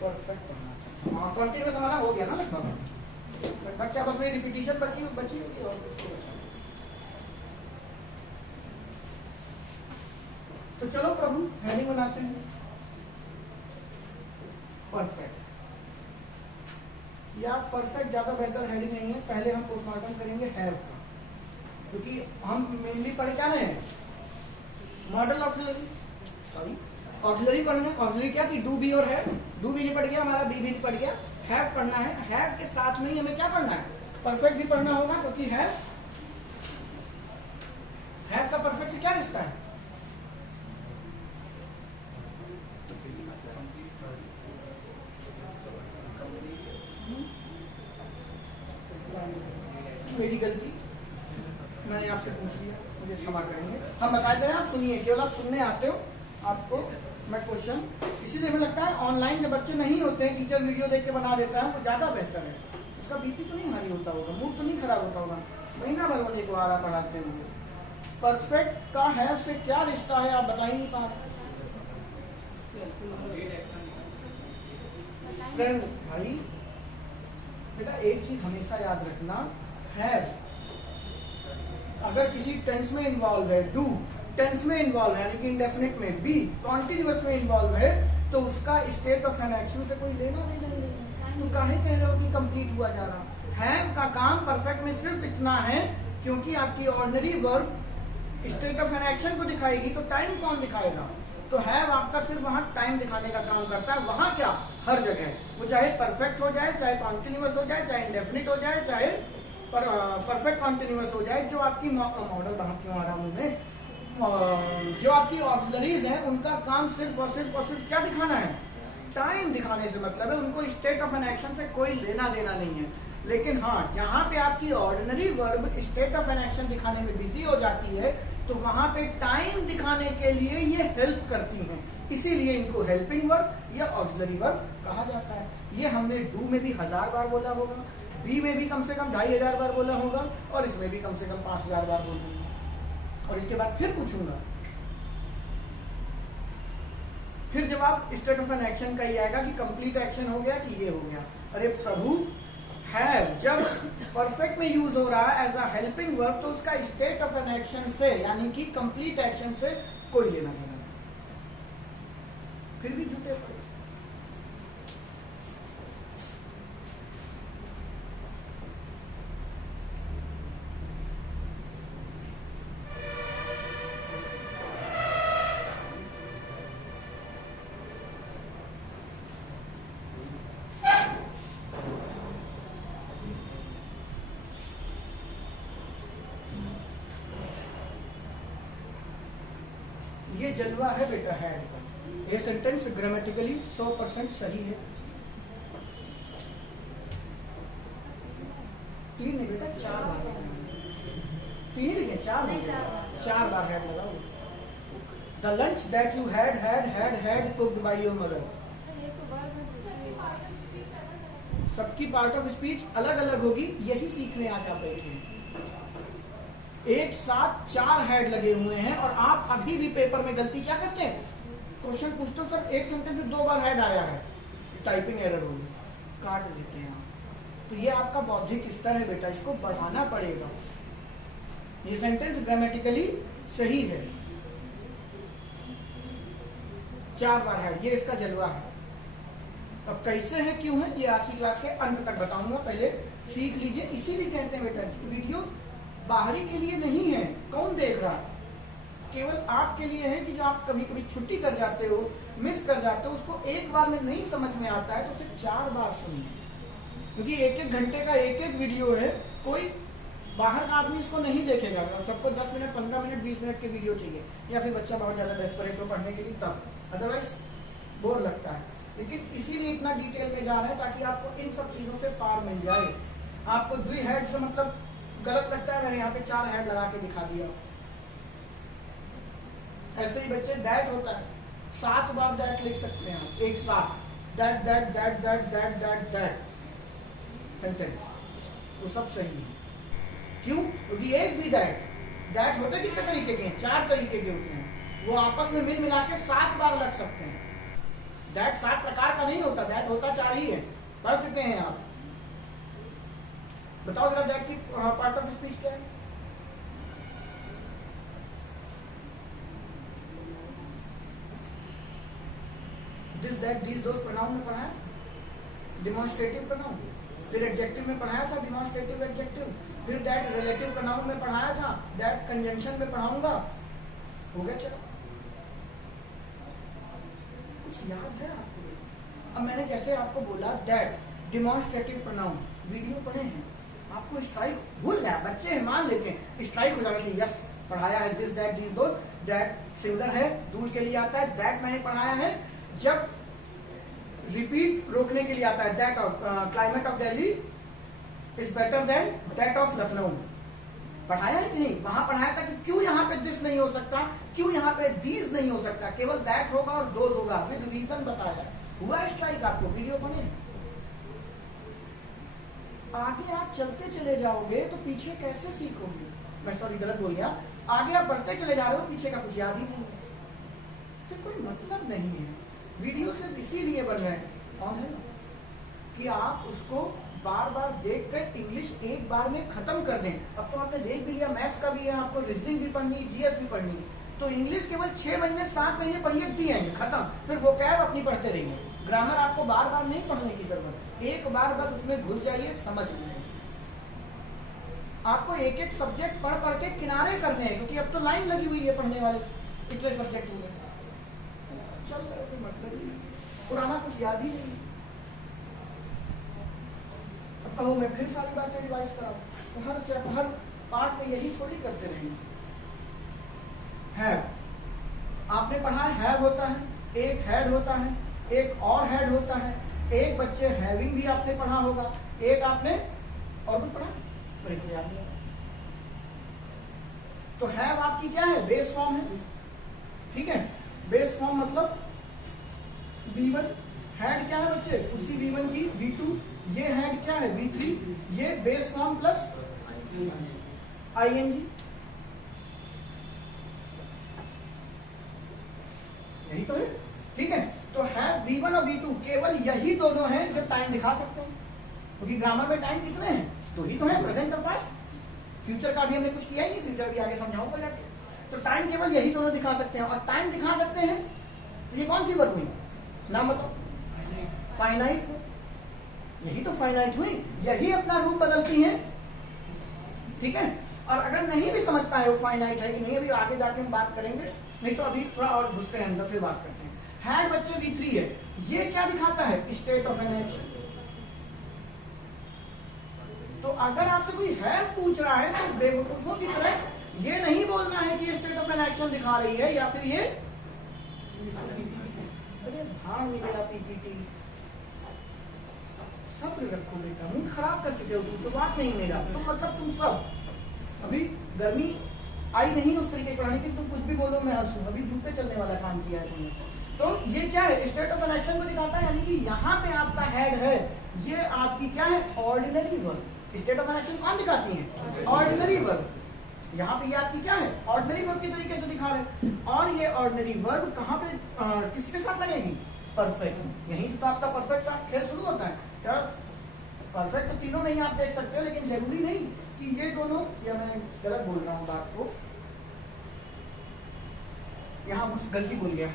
Perfect पढ़ना था। हाँ कंटिन्यूअस हमारा हो गया ना लगभग, क्या बस वही रिपीटिशन बची होगी और कुछ नहीं बचा। तो चलो प्रभु हेडिंग बनाते हैं परफेक्ट, या परफेक्ट ज्यादा बेहतर हेडिंग नहीं है। पहले हम पोस्टमार्टम करेंगे हैव का, क्योंकि हम मेनली पढ़े क्या रहे हैं, मॉडल ऑक्सिलरी, सॉरी ऑक्सिलरी पढ़ना है। ऑक्सिलरी क्या कि डू बी और है, डू बी नहीं पढ़ गया हमारा, बी भी नहीं पढ़ गया, हैव पढ़ना है। हैव के साथ में ही हमें क्या पढ़ना है, परफेक्ट भी पढ़ना होगा, क्योंकि हैव का परफेक्ट से क्या रिश्ता है, मेरी गलती, मैंने आपसे पूछ लिया, मुझे क्षमा करेंगे। हम बता दे रहे हैं, आप सुनिए, केवल आप सुनने आते हो, आपको मैं क्वेश्चन इसीलिए हमें लगता है ऑनलाइन जो बच्चे नहीं होते हैं, टीचर वीडियो देख के बना देता है, वो ज्यादा बेहतर है। उसका बीपी तो नहीं हाई होता होगा, मूड तो नहीं खराब होता होगा, महीना भर होने को आ रहा पढ़ाते होंगे। परफेक्ट का हैव से क्या रिश्ता है आप बता ही नहीं पा रहे फ्रेंड। भाई बेटा एक चीज हमेशा याद रखना, हैव अगर किसी टेंस में इन्वॉल्व है, डू टेंस में इन्वॉल्व है यानी कि इंडेफिनिट में, बी कॉन्टिन्यूअस में इन्वॉल्व है, तो उसका स्टेट ऑफ एन एक्शन से कोई लेना देना नहीं। तो काहे कह रहे हो कि कंप्लीट हुआ जा रहा। हैव का काम परफेक्ट में सिर्फ इतना है, क्योंकि आपकी ordinary verb state of an action को दिखाएगी, तो टाइम कौन दिखाएगा, तो हैव आपका सिर्फ वहां टाइम दिखाने का काम करता है। वहां क्या, हर जगह, वो चाहे परफेक्ट हो जाए, चाहे कॉन्टिन्यूअस हो जाए, चाहे इंडेफिनिट हो जाए, चाहे परफेक्ट कॉन्टिन्यूअस हो जाए, जो आपकी मॉडल बना क्यों आ रहा हूं मैं, जो आपकी ऑक्सिलरीज हैं उनका काम सिर्फ और सिर्फ क्या दिखाना है, टाइम दिखाने से मतलब है, उनको स्टेट ऑफ एन एक्शन से कोई लेना देना नहीं है। लेकिन हाँ, जहां पे आपकी ordinary verb state of an action दिखाने में बिजी हो जाती है, तो वहां पे टाइम दिखाने के लिए ये हेल्प करती हैं, इसीलिए इनको हेल्पिंग वर्ब या ऑक्सिलरी वर्ब कहा जाता है। ये हमने डू में भी 1000 बार बोला होगा, बी में भी कम से कम 2500 बार बोला होगा, और इसमें भी कम से कम 5000 बार बोलूंगा, और इसके बाद फिर पूछूंगा। फिर जवाब स्टेट ऑफ एन एक्शन का ही आएगा कि कंप्लीट एक्शन हो गया कि ये हो गया। अरे प्रभु, हैव जब परफेक्ट में यूज हो रहा है एज अ हेल्पिंग वर्ब, तो उसका स्टेट ऑफ एन एक्शन से यानी कि कंप्लीट एक्शन से कोई लेना देना नहीं, फिर भी झूठे पड़े। ये जलवा है बेटा हैड का। ये सेंटेंस ग्रामेटिकली 100% सही है। 3 नहीं बेटा, 4 बार, 3 नहीं है, 4 बार हैड लगाओ। The lunch that you had cooked by your mother. सबकी पार्ट ऑफ स्पीच अलग अलग होगी, यही सीखने आज आप बैठे हैं। एक साथ 4 हेड लगे हुए हैं, और आप अभी भी पेपर में गलती क्या करते हैं, क्वेश्चन पूछते हो सर एक सेंटेंस में 2 बार हेड आया है, टाइपिंग एरर होगी, काट देते हैं आप। तो ये आपका बौद्धिक स्तर है बेटा, इसको बढ़ाना पड़ेगा। ये सेंटेंस ग्रामेटिकली सही है, 4 बार हेड, ये इसका जलवा है। अब कैसे है, क्यों है, ये आज की क्लास के अंत तक बताऊंगा, पहले सीख लीजिए। इसीलिए कहते हैं बेटा वीडियो बाहरी के लिए नहीं है, कौन देख रहा, केवल आपके लिए है कि जो आप कभी कभी छुट्टी कर जाते हो, मिस कर जाते हो, उसको एक बार में नहीं समझ में आता है तो उसे 4 बार सुनिए, क्योंकि 1-1 घंटे का एक वीडियो है। कोई बाहर का आदमी इसको नहीं देखेगा, सबको 10 मिनट 15 मिनट 20 मिनट के वीडियो चाहिए, या फिर बच्चा बहुत ज्यादा डेस्परेट हो पढ़ने के लिए, तब अदरवाइज बोर लगता है। लेकिन इसीलिए इतना डिटेल में जा रहा है ताकि आपको इन सब चीजों से पार मिल जाए। आपको 2 हेड से मतलब गलत लगता है, मैंने यहाँ पे 4 हेड लगा के दिखा दिया। ऐसे ही बच्चे दैट होता है, 7 बार दैट लिख सकते हैं आप एक साथ, that that that that that that that sentence, वो सब सही है। क्यों, क्योंकि एक भी दैट होते कितने तरीके के हैं, 4 तरीके के होते हैं, वो आपस में मिल मिला के 7 बार लग सकते हैं। दैट 7 प्रकार का नहीं होता, दैट होता 4 ही है, पढ़ चुके हैं आप। बताओ जरा दैट की पार्ट ऑफ स्पीच क्या है? This that these those pronoun में पढ़ाया, डिमॉन्स्ट्रेटिव प्रोनाउन, फिर एडजेक्टिव में पढ़ाया था डिमॉन्स्ट्रेटिव एडजेक्टिव, फिर दैट रिलेटिव प्रोनाउन में पढ़ाया था, दैट कंजंक्शन में पढ़ाऊंगा, हो गया। चलो कुछ याद है आपको? अब मैंने जैसे आपको बोला दैट डिमॉन्स्ट्रेटिव प्रोनाउन, वीडियो पढ़े हैं, आपको स्ट्राइक भूल गया, बच्चे हैं मान लेते हैं, स्ट्राइक हो जाना चाहिए, यस पढ़ाया है this that these those, that singular है, दूर के लिए आता है, दैट मैंने पढ़ाया है, जब रिपीट रोकने के लिए आता है, that of climate of Delhi is better than that of Lucknow, पढ़ाया है कि नहीं? वहां पढ़ाया था कि क्यों यहाँ पे दिस नहीं हो सकता, क्यों यहाँ पे दीज नहीं हो सकता, केवल दैट होगा और दोज होगा, विद रीजन बताया। हुआ स्ट्राइक आपको, वीडियो बने। आगे आप चलते चले जाओगे तो पीछे कैसे सीखोगे? मैं सॉरी गलत बोल गया, आगे आप बढ़ते चले जा रहे हो, पीछे का कुछ याद ही नहीं है, फिर कोई मतलब नहीं है। वीडियो सिर्फ इसीलिए बन रहे हैं, कौन है ना, कि आप उसको बार बार देख कर इंग्लिश एक बार में खत्म कर दें। अब तो आपने देख भी लिया, मैथ्स का भी है, आपको रीजनिंग भी पढ़नी है, जीएस भी पढ़नी है, तो इंग्लिश केवल 6 महीने 7 महीने पढ़िए, दी है खत्म, फिर वो कैब अपनी पढ़ते रहिए। ग्रामर आपको बार बार नहीं पढ़ने की जरूरत, एक बार बस उसमें घुस जाइए, समझ लीजिए। आपको एक एक सब्जेक्ट पढ़ पढ़ के किनारे करने हैं, क्योंकि अब तो लाइन लगी हुई है पढ़ने वाले, इतने सब्जेक्ट हुए चल रहे, कोई मतलब नहीं, पुराना कुछ याद ही नहीं। अब कहो मैं फिर सारी बातें रिवाइज कराऊं, तो हर पार्ट में यही थोड़ी करते रहेंगे। हैव आपने पढ़ा है, हैव होता है, एक हेड होता है, एक और हेड होता है, एक बच्चे हैविंग भी आपने पढ़ा होगा, एक आपने और कुछ पढ़ा याद नहीं। तो हैव आपकी क्या है? बेस फॉर्म है, ठीक है, बेस फॉर्म मतलब V1, हेड क्या है बच्चे? उसी V1 की V2, ये हेड क्या है? V3, ये बेस फॉर्म प्लस ING, यही तो है, ठीक है। तो हैव V1 और V2 केवल यही दोनों हैं जो टाइम दिखा सकते हैं, क्योंकि ग्रामर में टाइम कितने हैं? 2 ही तो है, प्रेजेंट और पास्ट। फ्यूचर का भी हमने कुछ किया ही नहीं, फ्यूचर भी आगे समझाऊंगा जाके। तो टाइम केवल यही दोनों दिखा सकते हैं, और टाइम दिखा सकते हैं तो ये कौन सी वर्ब हुई? नाम बताओ। फाइनाइट, यही तो फाइनाइट हुई, यही अपना रूप बदलती है, ठीक है। और अगर नहीं भी समझ पाए वो फाइनाइट है कि नहीं, अभी आगे जाके हम बात करेंगे, नहीं तो अभी थोड़ा और घुसते हैं अंदर, फिर बात करते हैं। हैड बच्चे V3 है, ये क्या दिखाता है? State of an action. तो अगर आपसे कोई हैव पूछ रहा है तो बेवकूफों की तरह ये नहीं बोलना है कि ये स्टेट ऑफ एन एक्शन दिखा रही है, या फिर ये अरे भाड़ मिलेगा PPT, सब्र रखो बेटा, मूड खराब कर चुके हो तुम, शुरुआत नहीं मेरा तो मतलब तुम सब अभी गर्मी आई नहीं उस तरीके पढ़ाने की, तुम कुछ भी बोलो मैं हंसूं, अभी जूते चलने वाला काम किया है तुमने। तो ये क्या है? स्टेट ऑफ एन एक्शन को दिखाता है, यानी कि यहाँ पे आपका हेड है, ये आपकी क्या है? Ordinary verb. State of an action कौन दिखाती है? Ordinary verb. यहाँ पे ये आपकी क्या है? ऑर्डिनरी वर्ब के तरीके से दिखा रहे हैं, और ये ऑर्डिनरी वर्ब कहाँ पे किसके साथ लगेगी? परफेक्ट। यहीं से तो आपका परफेक्ट का खेल शुरू होता है। क्या परफेक्ट तो तीनों नहीं आप देख सकते हो, लेकिन जरूरी नहीं कि ये दोनों, या मैं गलत बोल रहा हूँ बात को, यहाँ कुछ गलती बोल गया,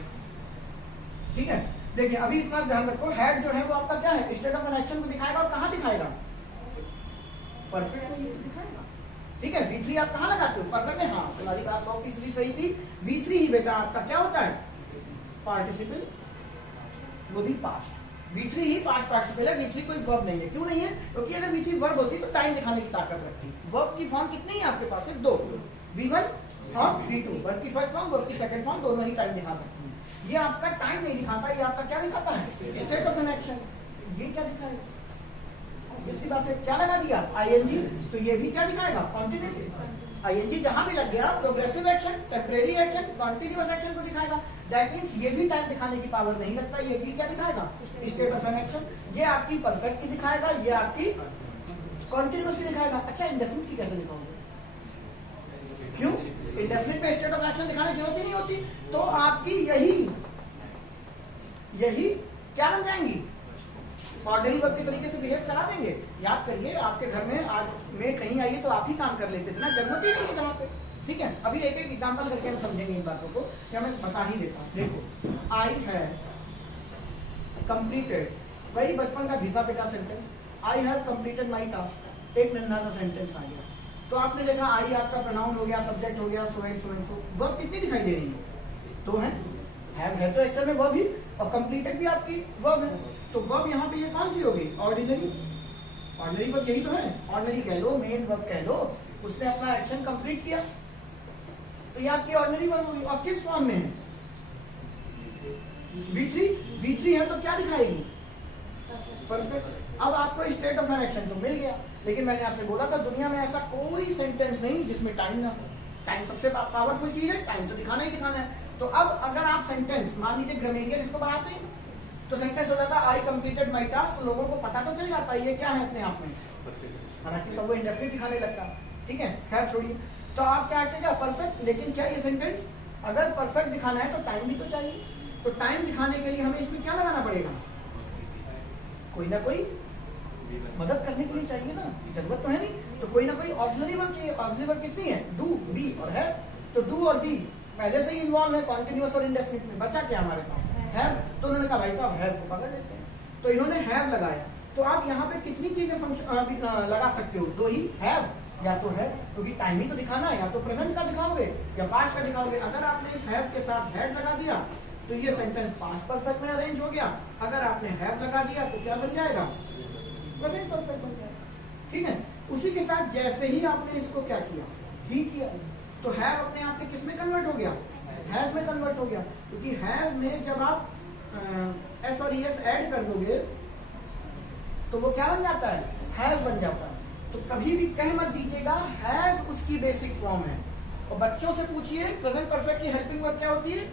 ठीक है। देखिए अभी इतना ध्यान रखो, हेड जो है वो आपका क्या है? स्टेट ऑफ एन एक्शन को दिखाएगा, और कहाँ दिखाएगा? परफेक्ट में ये दिखाएगा, ठीक है। V3 आप कहाँ लगाते हो? परफेक्ट में। हाँ, तुम्हारी बात 100% सही थी। V3 ही बेटा आपका क्या होता है? पार्टिसिपल, वो भी पास्ट। V3 ही पास्ट पार्टिसिपल है, V3 कोई वर्ब नहीं है। क्यों नहीं है? क्योंकि अगर V3 वर्ब होती तो टाइम दिखाने की ताकत रखती। वर्ब की फॉर्म कितनी है आपके पास? सिर्फ 2, V1 और V2। वर्ब की फर्स्ट फॉर्म, वर्ब की सेकंड फॉर्म, दोनों ही टाइम दिखा सकती है। ये आपका टाइम नहीं दिखाता, ये आपका क्या दिखाता है? State of an action. ये क्या दिखाएगा? इसी बात है, क्या लगा दिया? ING, तो ये भी क्या दिखाएगा? कॉन्टिन्यूस। ING जहां भी लग गया, progressive action, temporary action, continuous action को दिखाएगा। दैट मींस ये भी टाइम दिखाने की पावर नहीं रखता, ये भी क्या दिखाएगा? State of an action. ये आपकी परफेक्ट की दिखाएगा, ये आपकी कॉन्टिन्यूअस की दिखाएगा। अच्छा, इंडेफिनिट की कैसे दिखाओगे? क्यों? इंडेफिनिट पे स्टेट ऑफ एक्शन दिखाने की जरूरत ही नहीं होती। तो आपकी यही क्या बन जाएंगी, ऑर्डिनरी वर्ब के तरीके से बिहेव करा देंगे। याद करिए, आपके घर में आज मेड नहीं आई है तो आप ही काम कर लेते थे ना, जरूरत ही नहीं है जहाँ पे। ठीक है, अभी एक एक एग्जांपल करके हम समझेंगे इन बातों को, क्या मैं बता ही देता हूँ। देखो, आई हैव कंप्लीटेड, वही बचपन का घिसा पिटा sentence, I have completed my task, एक नन्हा सा सेंटेंस आ गया। तो आपने देखा आई आपका प्रोनाउन हो गया, सब्जेक्ट हो गया, so and so and so, verb कितनी दिखाई दे रही है, तो है, हैव है तो एक्चुअल में वर्ब ही, और कंप्लीटेड भी आपकी वर्ब है। तो वर्ब यहाँ पे ये कौन सी होगी, ऑर्डिनरी। ऑर्डिनरी वर्ब यही तो है, ऑर्डिनरी कह लो, मेन वर्ब कह लो, उसने अपना एक्शन कंप्लीट किया, तो ये आपकी ऑर्डिनरी वर्ब होगी। और किस फॉर्म में है, V3 है तो क्या दिखाएगी, परफेक्ट। अब आपको स्टेट ऑफ एन एक्शन तो मिल गया, लेकिन मैंने आपसे बोला था दुनिया में ऐसा कोई सेंटेंस नहीं जिसमें टाइम ना हो। टाइम सबसे पावरफुल चीज है, टाइम तो दिखाना ही दिखाना है। तो अब अगर आप सेंटेंस मान लीजिए ग्रामेरियल इसको बनाते हैं, तो सेंटेंस हो जाता है आई कंप्लीटेड माई टास्क, लोगों को पता तो चल जाता है ये क्या है अपने आप में, हालांकि तो वो इंडेफिनिट दिखाने लगता। ठीक है, खैर छोड़िए। तो आप क्या कहेगा, परफेक्ट। लेकिन क्या ये सेंटेंस अगर परफेक्ट दिखाना है तो टाइम भी तो चाहिए, तो टाइम दिखाने के लिए हमें इसमें क्या लगाना पड़ेगा, कोई ना कोई मदद करने के लिए चाहिए ना, जरूरत तो है नहीं, तो कोई ना कोई ऑक्सिलरी वर्ब चाहिए। ऑक्सिलरी वर्ब कितनी है, डू, बी और है। तो डू और बी पहले से ही इन्वॉल्व है कॉन्टिन्यूअस और इंडेफिनिट में, बचा क्या हमारे पास, हैव। तो उन्होंने कहा भाई साहब हैव को पकड़ लेते हैं, तो इन्होंने हैव लगाया। तो आप यहाँ पे कितनी चीजें फंक्शन लगा सकते हो, दो ही, हैव या तो है, क्योंकि टाइम ही तो दिखाना है, या तो प्रेजेंट का दिखाओगे या पास्ट का दिखाओगे। अगर आपने इस हैव के साथ हैड लगा दिया तो ये सेंटेंस पास्ट परफेक्ट में अरेंज हो गया। अगर आपने हैव लगा दिया तो क्या बन जाएगा, प्रेजेंट परफेक्ट बन जाएगा। ठीक है, उसी के साथ जैसे ही आपने इसको क्या किया, ही किया, तो हैव अपने आप में किस में कन्वर्ट हो गया, हैव में कन्वर्ट हो गया। क्योंकि हैव में जब आप एस और ईएस ऐड कर दोगे तो वो क्या बन जाता है, हैज बन जाता है। तो कभी भी कह मत दीजिएगा हैज उसकी बेसिक फॉर्म है। और बच्चों से पूछिए प्रेजेंट परफेक्ट की हेल्पिंग वर्ब क्या होती है,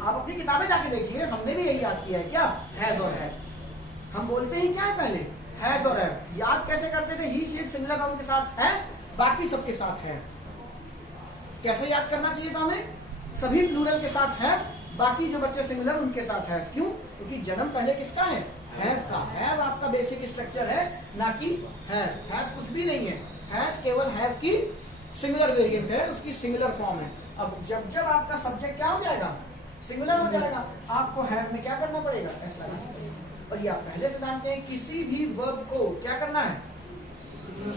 आप अपनी किताबें जाके देखिए, हमने भी यही याद किया है। क्या, हैज और हैव। हम बोलते ही क्या है पहले, हैज और हैव। याद कैसे करते थे, ही शी सिंगुलर नाउन के साथ हैज, बाकी सबके साथ है। कैसे याद करना चाहिए था हमें, सभी प्लूरल के साथ है, बाकी जो बच्चे सिंगुलर उनके साथ है। क्यों, क्योंकि जन्म पहले किसका है, हैव का। हैव आपका बेसिक स्ट्रक्चर है, ना कि हैव। हैज कुछ भी नहीं है, हैज केवल हैव की सिंगुलर वेरिएंट है, उसकी सिंगुलर फॉर्म है। अब जब जब आपका सब्जेक्ट क्या हो जाएगा, सिंगुलर हो जाएगा, आपको हैव में क्या करना पड़ेगा, एस लगाना पड़ेगा। और ये आप पहले से जानते हैं, किसी भी वर्ब को क्या करना है,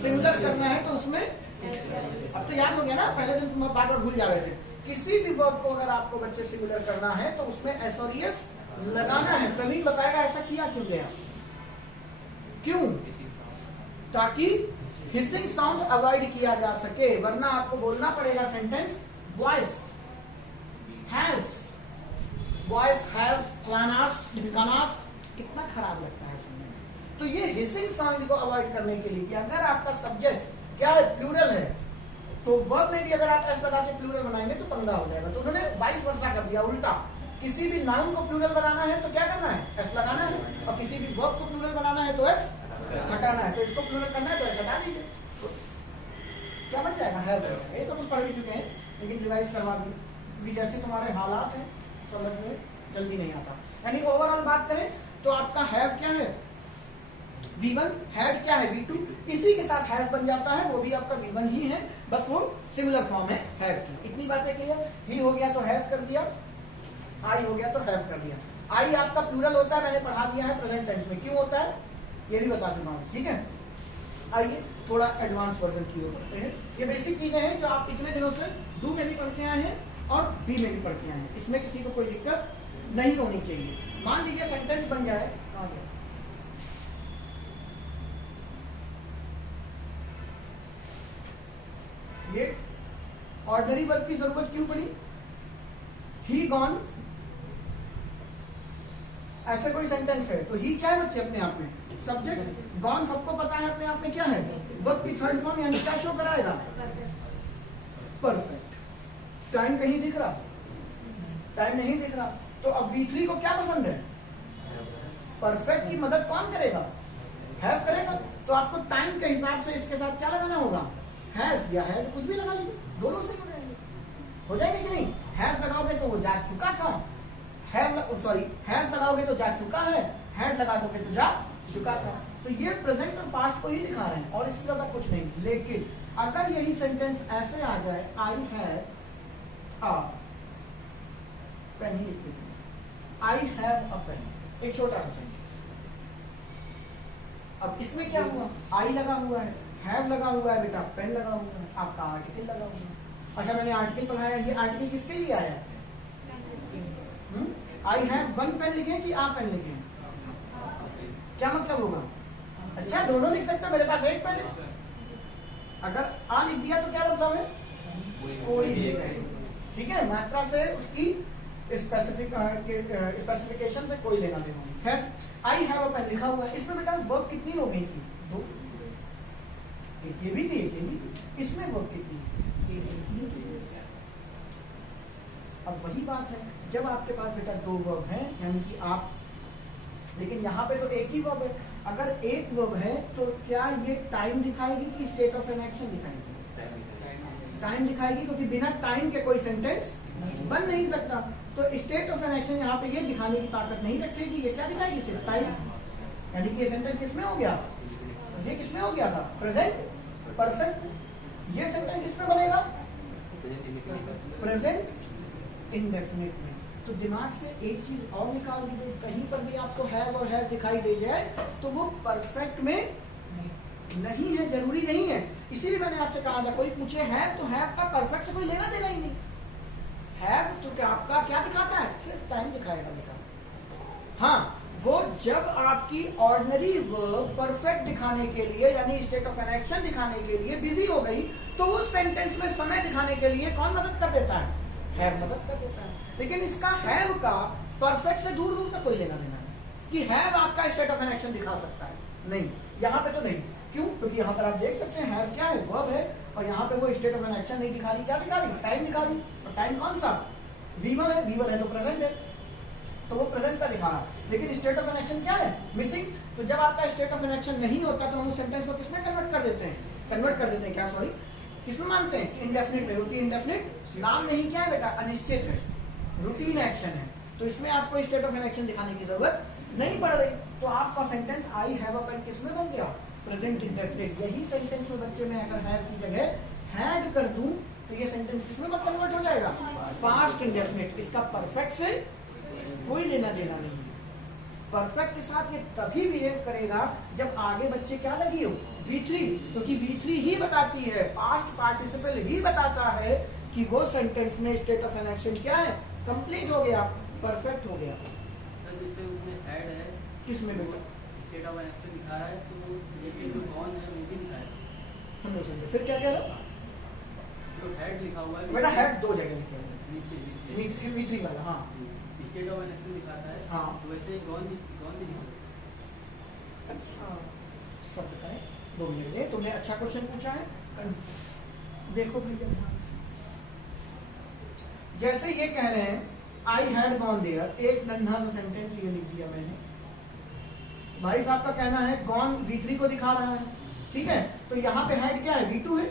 सिंगुलर करना है तो उसमें, अब तो याद हो गया ना, पहले दिन तुम बात और भूल जा रहे थे। किसी भी वर्ब को अगर आपको बच्चे सिंगुलर करना है तो उसमें एस और ईएस लगाना है। प्रवीण बताएगा ऐसा किया क्यों गया, क्यों, ताकि हिसिंग साउंड अवॉइड किया जा सके, वरना आपको बोलना पड़ेगा sentence boys has, boys have क्लानास, ढिकानास, कितना खराब लगता है सुनने में। तो ये हिसिंग साउंड को अवॉइड करने के लिए कि अगर आपका सब्जेक्ट क्या है, प्लूरल है, तो वर्ब में भी अगर आप एस लगा के प्लूरल बनाएंगे तो पंगा हो जाएगा। तो उन्होंने वाइस वर्सा कर दिया, उल्टा। किसी भी नाउन को प्लूरल बनाना है तो क्या करना है, एस लगाना है, और किसी भी वर्ब को प्लूरल बनाना है तो एस हटाना है। तो इसको प्लूरल करना है तो एस हटा दीजिए, तो क्या बन जाएगा, है। ये सब पढ़ भी चुके हैं, लेकिन रिवाइज करवा दी, क्योंकि जैसे तुम्हारे हालात हैं समझ में जल्दी नहीं आता। यानी ओवरऑल बात करें तो आपका हैव क्या है, V1, हैड क्या है, V2, इसी के साथ हैज बन जाता है, वो भी आपका V1 ही है, बस वो सिमिलर फॉर्म है हैव की। इतनी बातें क्लियर, ही हो गया तो हैज कर दिया, आई हो गया तो हैव कर दिया। आई आपका प्लूरल होता है, मैंने पढ़ा दिया है प्रेजेंट टेंस में, क्यों होता है ये भी बता चुका हूं। ठीक है, आइए थोड़ा एडवांस वर्जन की ओर बढ़ते हैं। ये बेसिक चीजें हैं जो आप इतने दिनों से डू में भी पढ़ के आए हैं और बी में भी पढ़ के आए हैं, इसमें किसी को कोई दिक्कत नहीं होनी चाहिए। मान लीजिए सेंटेंस बन जाए, ये ऑर्डिनरी वर्ब की जरूरत क्यों पड़ी, ही गॉन, ऐसे कोई सेंटेंस है तो ही क्या है बच्चे अपने आप में, सब्जेक्ट। गॉन सबको पता है अपने आप में क्या है, वर्ब की थर्ड फॉर्म, यानी क्या शो कराएगा, परफेक्ट। टाइम कहीं दिख रहा, टाइम नहीं दिख रहा, तो अब V3 को क्या पसंद है, परफेक्ट की मदद कौन करेगा, हैव करेगा। तो आपको टाइम के हिसाब से इसके साथ क्या लगाना होगा, हैज या हैड, कुछ भी लगा लीजिए, दोनों सही हो जाएंगे। हो जाएंगे कि नहीं, हैज लगाओगे तो वो जा चुका था, सॉरी हैज लगाओगे तो जा चुका है, हैड लगा दोगे तो जा चुका था। तो ये प्रेजेंट और पास्ट को ही दिखा रहे हैं और इससे ज्यादा कुछ नहीं। लेकिन अगर यही सेंटेंस ऐसे आ जाए, आई हैव अ पेन, ही लिख दीजिए, आई हैव अ पेन, एक छोटा सा सेंटेंस। अब इसमें क्या हुआ, आई लगा हुआ है, हैव लगा हुआ है बेटा, पेन लगा हुआ है, आपका आर्टिकल लगा हुआ है। अच्छा मैंने आर्टिकल पढ़ाया, ये आर्टिकल किसके लिए आया है? आई हैव वन पेन लिखे कि आप पेन लिखे? क्या मतलब होगा? अच्छा दोनों लिख सकते हो, मेरे पास एक पेन है। अगर आ लिख दिया तो क्या मतलब है? कोई भी है, ठीक है, मात्रा से उसकी स्पेसिफिकेशन से कोई लेना देना नहीं है। आई हैव अ पेन लिखा हुआ है, इसमें बेटा वर्ब कितनी हो गई थी? दो, एक ये भी थी, एक ये भी थी। इसमें वर्ब कितनी थी? अब वही बात है, जब आपके पास बेटा दो वर्ब हैं, यानी कि आप, लेकिन यहाँ पे तो एक ही वर्ब है। अगर एक वर्ब है तो क्या ये टाइम दिखाएगी कि स्टेट ऑफ एन एक्शन दिखाएगी? टाइम दिखाएगी, क्योंकि बिना टाइम के कोई सेंटेंस बन नहीं सकता। तो स्टेट ऑफ एन एक्शन यहाँ पे ये दिखाने की ताकत नहीं रखेगी, ये क्या दिखाएगी? सिर्फ टाइम। यानी कि ये सेंटेंस किसमें हो गया? ये किसमें हो गया था? Present perfect. ये सेंटेंस किसमें बनेगा? प्रेजेंट इंडेफिनिट में। तो दिमाग से एक चीज और निकाल दीजिए, कहीं पर भी आपको हैव और हैव दिखाई दे जाए तो वो परफेक्ट में नहीं है, जरूरी नहीं है। इसीलिए मैंने आपसे कहा था, कोई पूछे हैव तो हैव का परफेक्ट से कोई लेना देना ही नहीं। हैव तो क्या आपका क्या दिखाता है? सिर्फ टाइम दिखाएगा बेटा। हाँ, वो जब आपकी ऑर्डिनरी वर्ब परफेक्ट दिखाने के लिए, यानी स्टेट ऑफ एन एक्शन दिखाने के लिए बिजी हो गई, तो उस सेंटेंस में समय दिखाने के लिए कौन मदद कर देता है? हैव मदद कर देता है। लेकिन इसका हैव का परफेक्ट से दूर दूर तक कोई लेना देना नहीं कि हैव आपका स्टेट ऑफ एन एक्शन दिखा सकता है, नहीं, यहाँ पे तो नहीं। क्यों? क्योंकि यहाँ पर आप देख सकते हैं हैव क्या है? वर्ब है, और यहाँ पे वो स्टेट ऑफ एन एक्शन नहीं दिखा रही। क्या दिखा रही? टाइम दिखा रही। और टाइम कौन सा? V1 है, V1 है तो प्रेजेंट है, तो वो प्रेजेंट का दिखा रहा। लेकिन स्टेट ऑफ एन एक्शन क्या है? मिसिंग। तो जब आपका स्टेट ऑफ एन एक्शन नहीं होता तो हम उस सेंटेंस को किसमें कन्वर्ट कर देते हैं? कन्वर्ट कर देते हैं क्या, सॉरी, किसमें मानते हैं? इंडेफिनिट में। होती है इंडेफिनिट, नाम नहीं क्या है बेटा? अनिश्चित है, रूटीन एक्शन है। तो इसमें आपको स्टेट ऑफ एन एक्शन दिखाने की जरूरत नहीं पड़ रही। तो आपका sentence I have a pen किसमें बन गया? Present indefinite. यही सेंटेंस में बच्चे में अगर हैव की जगह हैड कर दूं तो ये सेंटेंस किसमें कन्वर्ट हो जाएगा? Past indefinite. इसका परफेक्ट से कोई लेना देना नहीं। परफेक्ट के साथ ये तभी बिहेव करेगा जब आगे बच्चे क्या लगी हो? V3, क्योंकि V3 ही बताती है, पास्ट पार्टिसिपल ही बताता है कि वो सेंटेंस में स्टेट ऑफ एन एक्शन क्या है? कंप्लीट हो गया, परफेक्ट हो गया। सर जैसे उसमें ऐड है, किसमें बेटा? स्टेट ऑफ एन एक्शन दिखा रहा है, तो नीचे जो कौन है वो भी दिखा है। हम नहीं समझे, फिर क्या कह रहा? जो हेड लिखा हुआ है बेटा हेड दो जगह लिखे हैं, नीचे V3 वाला। हाँ, स्टेट ऑफ एन एक्शन दिखाता है। हाँ, तो वैसे कौन भी दिखा। अच्छा सब बताए, 2 मिनट दे। तुमने अच्छा क्वेश्चन पूछा है, देखो भैया, जैसे ये कह रहे हैं आई हैड गॉन देयर, एक नन्हा सा सेंटेंस ये लिख दिया मैंने। भाई साहब का कहना है गॉन V3 को दिखा रहा है, ठीक है, तो यहाँ पे हैड क्या है? V2 है,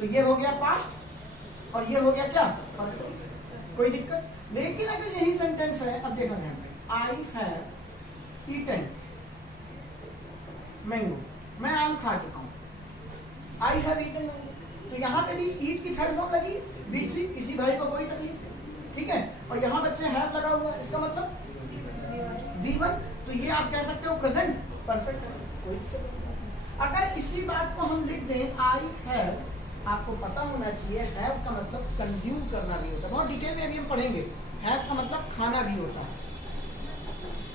तो ये हो गया पास्ट और ये हो गया क्या? परफेक्ट। कोई दिक्कत? लेकिन अगर यही सेंटेंस है, अब देखो ध्यान से, आई हैव ईटन मैंगो, मैं आम खा चुका हूं। आई हैव ईटन मैंगो, तो यहाँ पे भी ईट की थर्ड फॉर्म लगी V3, किसी भाई को कोई तकलीफ नहीं, ठीक है। और यहाँ बच्चे हैव लगा हुआ है, इसका मतलब V1, तो ये आप कह सकते हो प्रेजेंट परफेक्ट। कोई अगर इसी बात को हम लिख दें आई हैव, आपको पता होना चाहिए हैव का मतलब कंज्यूम करना भी होता है। बहुत डिटेल में अभी हम पढ़ेंगे। हैव का मतलब खाना भी होता है।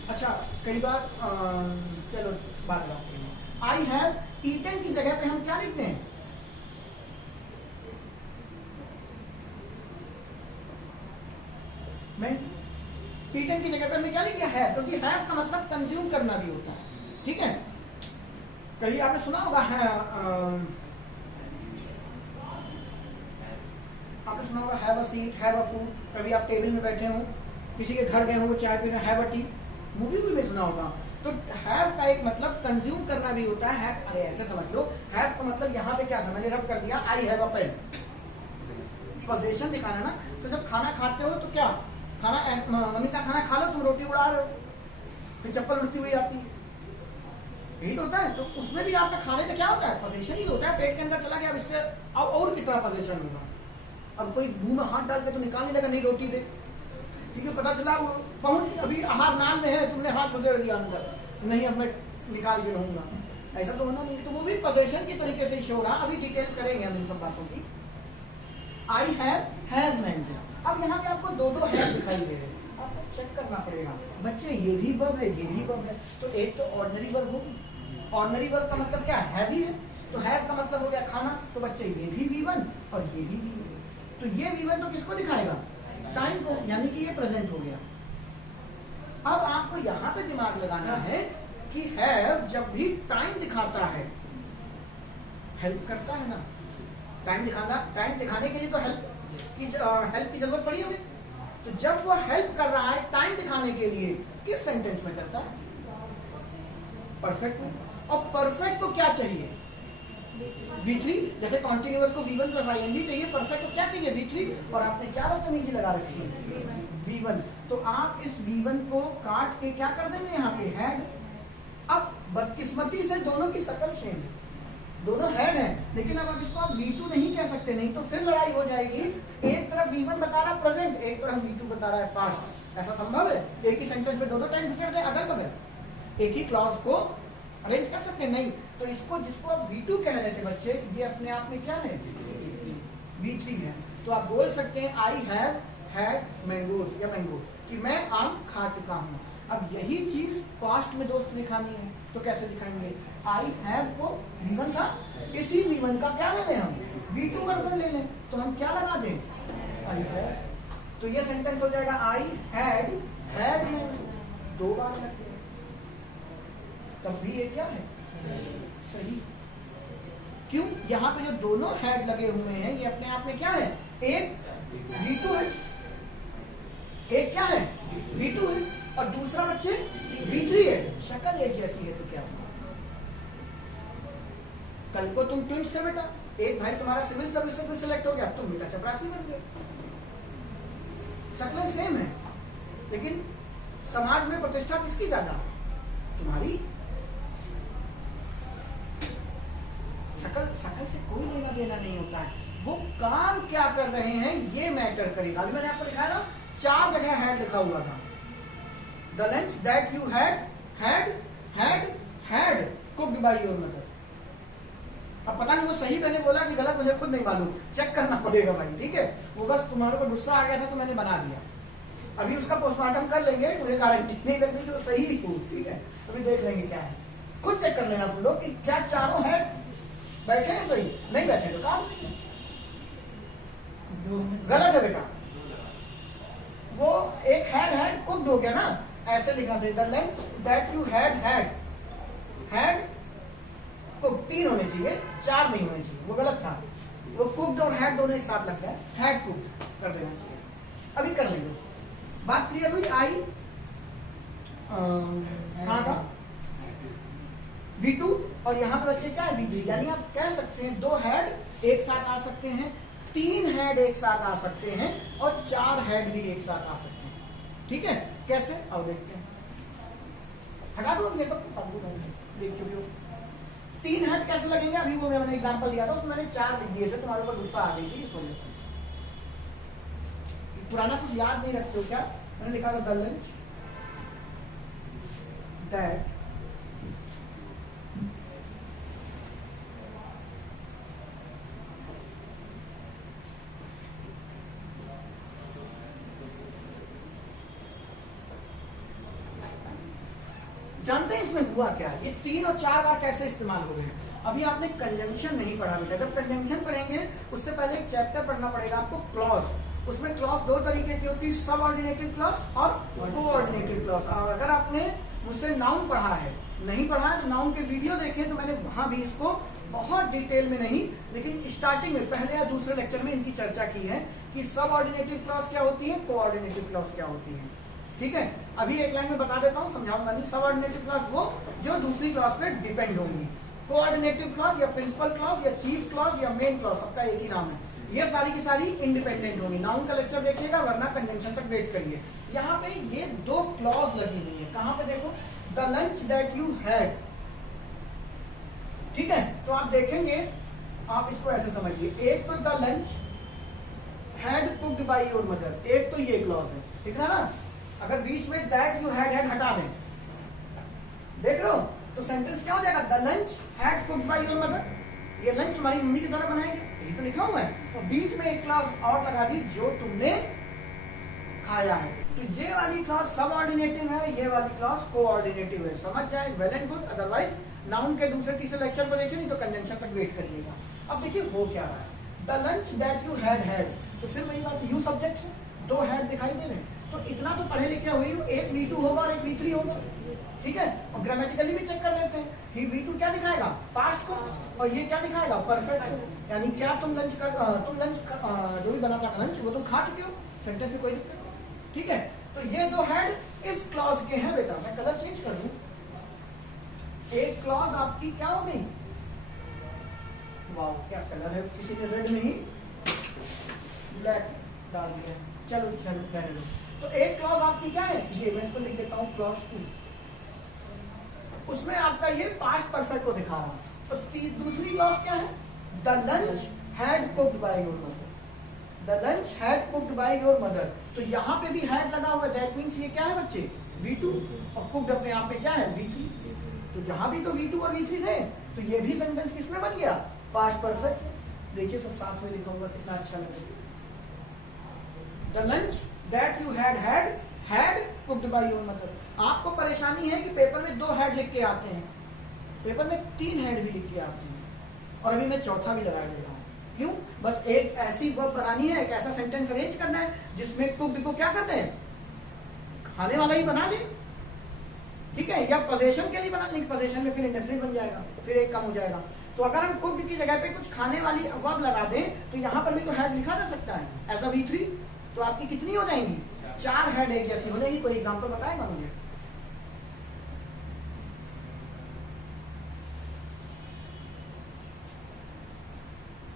अच्छा, कई बार चलो बात करते हैं। आई हैव ईटन की जगह पे हम क्या लिखते हैं? मैं ईटन की जगह पे हमने क्या लिख दिया? हैव, क्योंकि हैव का मतलब कंज्यूम करना भी होता है, ठीक है। कभी आपने सुना होगा आपने सुना होगा have a seat, have a food. कभी आप टेबल में बैठे हो, किसी के घर गए हो, वो चाय पी रहे हैं, हैव अ टी। मूवी में सुना होगा। तो हैव का एक मतलब कंज्यूम करना भी होता है। अरे ऐसे समझ लो, हैव का मतलब यहाँ पे क्या था? मैंने रब कर दिया I have a pen, possession दिखाना ना। तो जब खाना खाते हो तो क्या मम्मी का खाना खा लो, तुम रोटी उड़ा रहे हो, फिर चप्पल उड़ती हुई आती है, यही तो होता है। तो उसमें भी आपका खाने में क्या होता है, पोजीशन ही होता है, पेट के अंदर चला गया, अब इससे अब और कितना पोजीशन होगा। अब कोई मुंह में हाथ डाल के तो निकालने लगा, नहीं रोटी दे, ठीक है, पता चला वो पहुंच अभी आहार नाल में है, तुमने हाथ घुसेड़ दिया अंदर, नहीं अब मैं निकाल के रहूंगा, ऐसा तो होना नहीं। तो वो भी पोजीशन की तरीके से शो रहा। अभी डिटेल करेंगे हम इन सब बातों की। I have mango. अब यहाँ पे आपको दो हैव दिखाई दे रहे हैं, आपको चेक करना पड़ेगा बच्चे, ये भी वर्ब है, ये भी वर्ब है, तो एक तो ऑर्डिनरी वर्ब होगी। ऑर्डिनरी वर्ब का मतलब क्या है, हैव ही है, तो हैव का मतलब हो गया खाना, तो बच्चे ये भी V1 और ये भी V1, तो ये V1 तो किसको दिखाएगा, टाइम को, यानी कि ये प्रेजेंट हो गया। अब आपको यहाँ पे दिमाग लगाना है कि हैव जब भी टाइम दिखाता है, हेल्प करता है ना, टाइम दिखाने के लिए तो हेल्प की जरूरत पड़ी हमें। तो जब वो हेल्प कर रहा है टाइम दिखाने के लिए, किस सेंटेंस में करता है, परफेक्ट में। और परफेक्ट को क्या चाहिए, V3, जैसे कॉन्टिन्यूअस को V1 प्लस ING चाहिए, परफेक्ट को क्या चाहिए, V3, और आपने क्या बदतमीजी लगा रखी है, V1। तो आप इस V1 को काट के क्या कर देंगे, यहाँ पे हैड। अब बदकिस्मती से दोनों की शक्ल सेम है, दोनों हैड है, लेकिन अब इसको आप V2 नहीं कह सकते, नहीं तो फिर लड़ाई हो जाएगी। एक तरफ V1 बता रहा है प्रेजेंट, एक तरफ V2 बता रहा है पास्ट, ऐसा संभव है, एक ही सेंटेंस में दो टाइम घुसेड़ दे अगल बगल, एक ही क्लॉज को अरेंज कर सकते हैं, नहीं। तो इसको जिसको आप V2 कह रहे थे बच्चे, ये अपने आप में क्या है, V3 है। तो आप बोल सकते हैं आई हैव हैड मैंगोज या मैंगो, कि मैं आम खा चुका हूँ। अब यही चीज पास्ट में दोस्त दिखानी है, तो कैसे दिखाएंगे, आई हैव को V1 था, इसी V1 का क्या ले लें हम, V2 वर्जन ले लें, तो हम क्या लगा दें, आई हैव, तो ये सेंटेंस हो जाएगा आई हैड मैंगो, दो बार लगते हैं, तब भी ये क्या है, सही। क्यों, यहाँ पे जो दोनों हैड लगे हुए हैं, ये अपने आप में क्या है, एक V2 है, एक क्या है, V2 है, और दूसरा बच्चे V3 है। शक्ल एक जैसी है तो क्या हुआ, कल को तुम ट्विंस थे बेटा, एक भाई तुम्हारा सिविल सर्विसेज में सिलेक्ट हो गया, तुम बेटा चपरासी बन गए, शक्लें सेम है, लेकिन समाज में प्रतिष्ठा किसकी ज्यादा, तुम्हारी। शक्ल से कोई लेना देना नहीं होता है, वो काम क्या कर रहे हैं ये मैटर करेगा। अभी मैंने आपको दिखाया ना, 4 जगह हैड लिखा हुआ था, the lunch that you had cooked by your mother. अब पता नहीं वो सही मैंने बोला कि गलत, मुझे खुद नहीं मालूम, चेक करना पड़ेगा भाई, ठीक है। वो बस तुम्हारे को गुस्सा आ गया था तो मैंने बना दिया, अभी उसका पोस्टमार्टम कर लेंगे, मुझे गारंटी नहीं लग रही कि वो सही ही हो, ठीक है, अभी देख लेंगे क्या है, खुद चेक कर लेना तुम लोग कि क्या चारों हैड बैठे हैं सही, नहीं बैठे तो काम गलत है बेटा। वो एक हैड कुक्ड हो गया ना, ऐसे लिखना चाहिए, the lunch that you had cooked, 3 होने चाहिए, 4 नहीं होने चाहिए, वो गलत था, वो कुक्ड और हैड दोनों एक साथ लगता है, हैड कुक्ड कर देना चाहिए। अभी कर लेंगे, बात क्लियर हुई। आई का V2 और यहाँ पे बच्चे क्या है, V3, यानी आप कह सकते हैं 2 हैड एक साथ आ सकते हैं, 3 हैड एक साथ आ सकते हैं, और 4 हैड भी एक साथ आ सकते हैं, ठीक है। कैसे, अब देखते हैं, हटा दो ये सब फालतू देख चुके हो। 3 हैड कैसे लगेंगे, अभी वो मैंने एग्जांपल लिया था, उसमें मैंने 4 लिख दिए थे, तुम्हारे ऊपर गुस्सा आ गई थी इस वजह से। पुराना कुछ याद नहीं रखते हो क्या, मैंने लिखा था द लंच दैट जानते हैं इसमें हुआ क्या, ये 3 और 4 बार कैसे इस्तेमाल हो गए हैं। अभी आपने कंजंक्शन नहीं पढ़ा बेटा, जब कंजंक्शन पढ़ेंगे उससे पहले एक चैप्टर पढ़ना पड़ेगा आपको, क्लॉज। उसमें क्लॉज 2 तरीके की होती है, सबऑर्डिनेटिव क्लॉज और कोऑर्डिनेटिव क्लॉज। और अगर आपने मुझसे नाउन पढ़ा है, नहीं पढ़ा है तो नाउन के वीडियो देखें, तो मैंने वहां भी इसको बहुत डिटेल में नहीं, लेकिन स्टार्टिंग में पहले या दूसरे लेक्चर में इनकी चर्चा की है कि सबऑर्डिनेटिव क्लॉज क्या होती है, कोऑर्डिनेटिव क्लॉज क्या होती है, ठीक है। अभी एक लाइन में बता देता हूँ, समझाऊंगा नहीं। सबऑर्डिनेटिव क्लॉज वो जो दूसरी क्लॉज पे डिपेंड होंगी, कोऑर्डिनेटिव क्लॉज या प्रिंसिपल क्लॉज या चीफ क्लॉज या मेन क्लॉज, सबका एक ही नाम है, ये सारी की सारी इंडिपेंडेंट होंगी। नाउन का लेक्चर देखिएगा, वरना कंजंक्शन तक वेट करिए। यहाँ पे ये दो क्लॉज लगी हुई है। कहां पे देखो, the lunch that you had, ठीक है। तो आप देखेंगे, आप इसको ऐसे समझिए, एक तो the lunch had cooked by your mother, एक तो ये क्लॉज है, ठीक है ना। अगर बीच में दैट यू हैड हटा दें, देख रहे हो, तो सेंटेंस क्या हो जाएगा, the lunch had cooked by your mother. ये लंच तुम्हारी मम्मी की तरह बनाएंगे, यही तो लिखा हुआ है। तो बीच में एक क्लॉज और लगा दी, जो तुमने खाया है। तो ये वाली क्लॉज सब ऑर्डिनेटिव है, ये वाली क्लॉज कोऑर्डिनेटिव है। समझ जाए, well and good. Otherwise noun के दूसरे तीसरे लेक्चर को देखिए, नहीं तो कंजंक्शन तक वेट करिएगा। अब देखिए हो क्या रहा है, the lunch that you had, तो फिर वही बात, यू सब्जेक्ट है, दो हैड दिखाई दे रहे हैं। तो इतना तो पढ़े लिखे हुई हो, एक V2 होगा और एक V3 होगा, ठीक है। और ग्रामेटिकली भी चेक कर लेते हैं, ही V2 क्या दिखाएगा, पास्ट को, और ये क्या दिखाएगा, परफेक्ट को। यानी क्या तुम लंच जो भी बना था लंच, वो तुम खा चुके हो, सेंटेंस में कोई दिक्कत नहीं, ठीक है। तो ये दो हैड इस क्लॉज के हैं। बेटा मैं कलर चेंज कर दूं, एक क्लॉज आपकी क्या हो गई, वाह क्या कलर है, किसी ने रेड में ही ब्लैक डाल दिया, चलो रहने दो। तो एक क्लॉज आपकी क्या है, ये मैं इसको लिख देता हूं क्लॉज 2, उसमें आपका ये पास्ट परफेक्ट को दिखा रहा हूं। तो दूसरी क्लॉज क्या है, the lunch had cooked by your mother, the lunch had cooked by your mother. तो यहाँ पे भी हैड लगा हुआ है, दैट मीन्स ये क्या है बच्चे, V2, और कुक्ड अपने आप पे क्या है, V3। तो जहां भी तो V2 और V3 थे, तो ये भी सेंटेंस किसमें बन गया, पास्ट परफेक्ट। देखिए सब साथ में लिखा हुआ, कितना अच्छा लगेगा। The lunch that you had cooked by your mother. आपको परेशानी है कि पेपर में 2 हैड लिख के आते हैं, पेपर में 3 हैड भी लिख के आते हैं, और अभी मैं चौथा भी लगा दे रहा हूं। क्यों, बस एक ऐसी वर्ब बनानी है, एक ऐसा सेंटेंस अरेंज करना है जिसमें कुक्ड को क्या करते हैं, खाने वाला ही बना ले, ठीक है। या पोजेशन के लिए बना ले, पोजेशन में फिर इंडेफिनिट बन जाएगा, फिर एक कम हो जाएगा। तो अगर हम कुक्ड की जगह पे कुछ खाने वाली वर्ब लगा दें, तो यहां पर भी तो हैड लिखा जा सकता है एज अ V3। तो आपकी कितनी हो जाएंगी, 4 हैड एक जैसी हो जाएगी। कोई एग्जाम्पल बताएगा मुझे,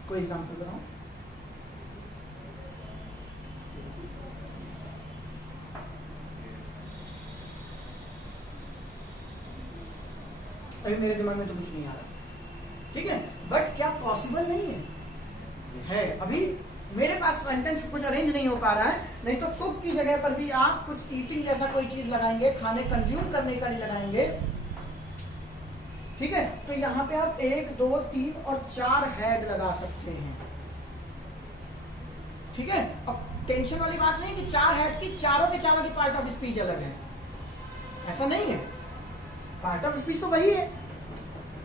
कोई एग्जाम्पल बताओ। अभी मेरे दिमाग में तो कुछ नहीं आ रहा, ठीक है। बट क्या पॉसिबल नहीं है अभी मेरे पास सेंटेंस कुछ अरेंज नहीं हो पा रहा है। नहीं तो कुक की जगह पर भी आप कुछ ईटिंग जैसा कोई चीज लगाएंगे, खाने कंज्यूम करने का नहीं लगाएंगे, ठीक है। तो यहाँ पे आप 1, 2, 3 और 4 हैड लगा सकते हैं, ठीक है। अब टेंशन वाली बात नहीं कि 4 हैड की चारों के चारों की पार्ट ऑफ स्पीच अलग है, ऐसा नहीं है। पार्ट ऑफ स्पीच तो वही है,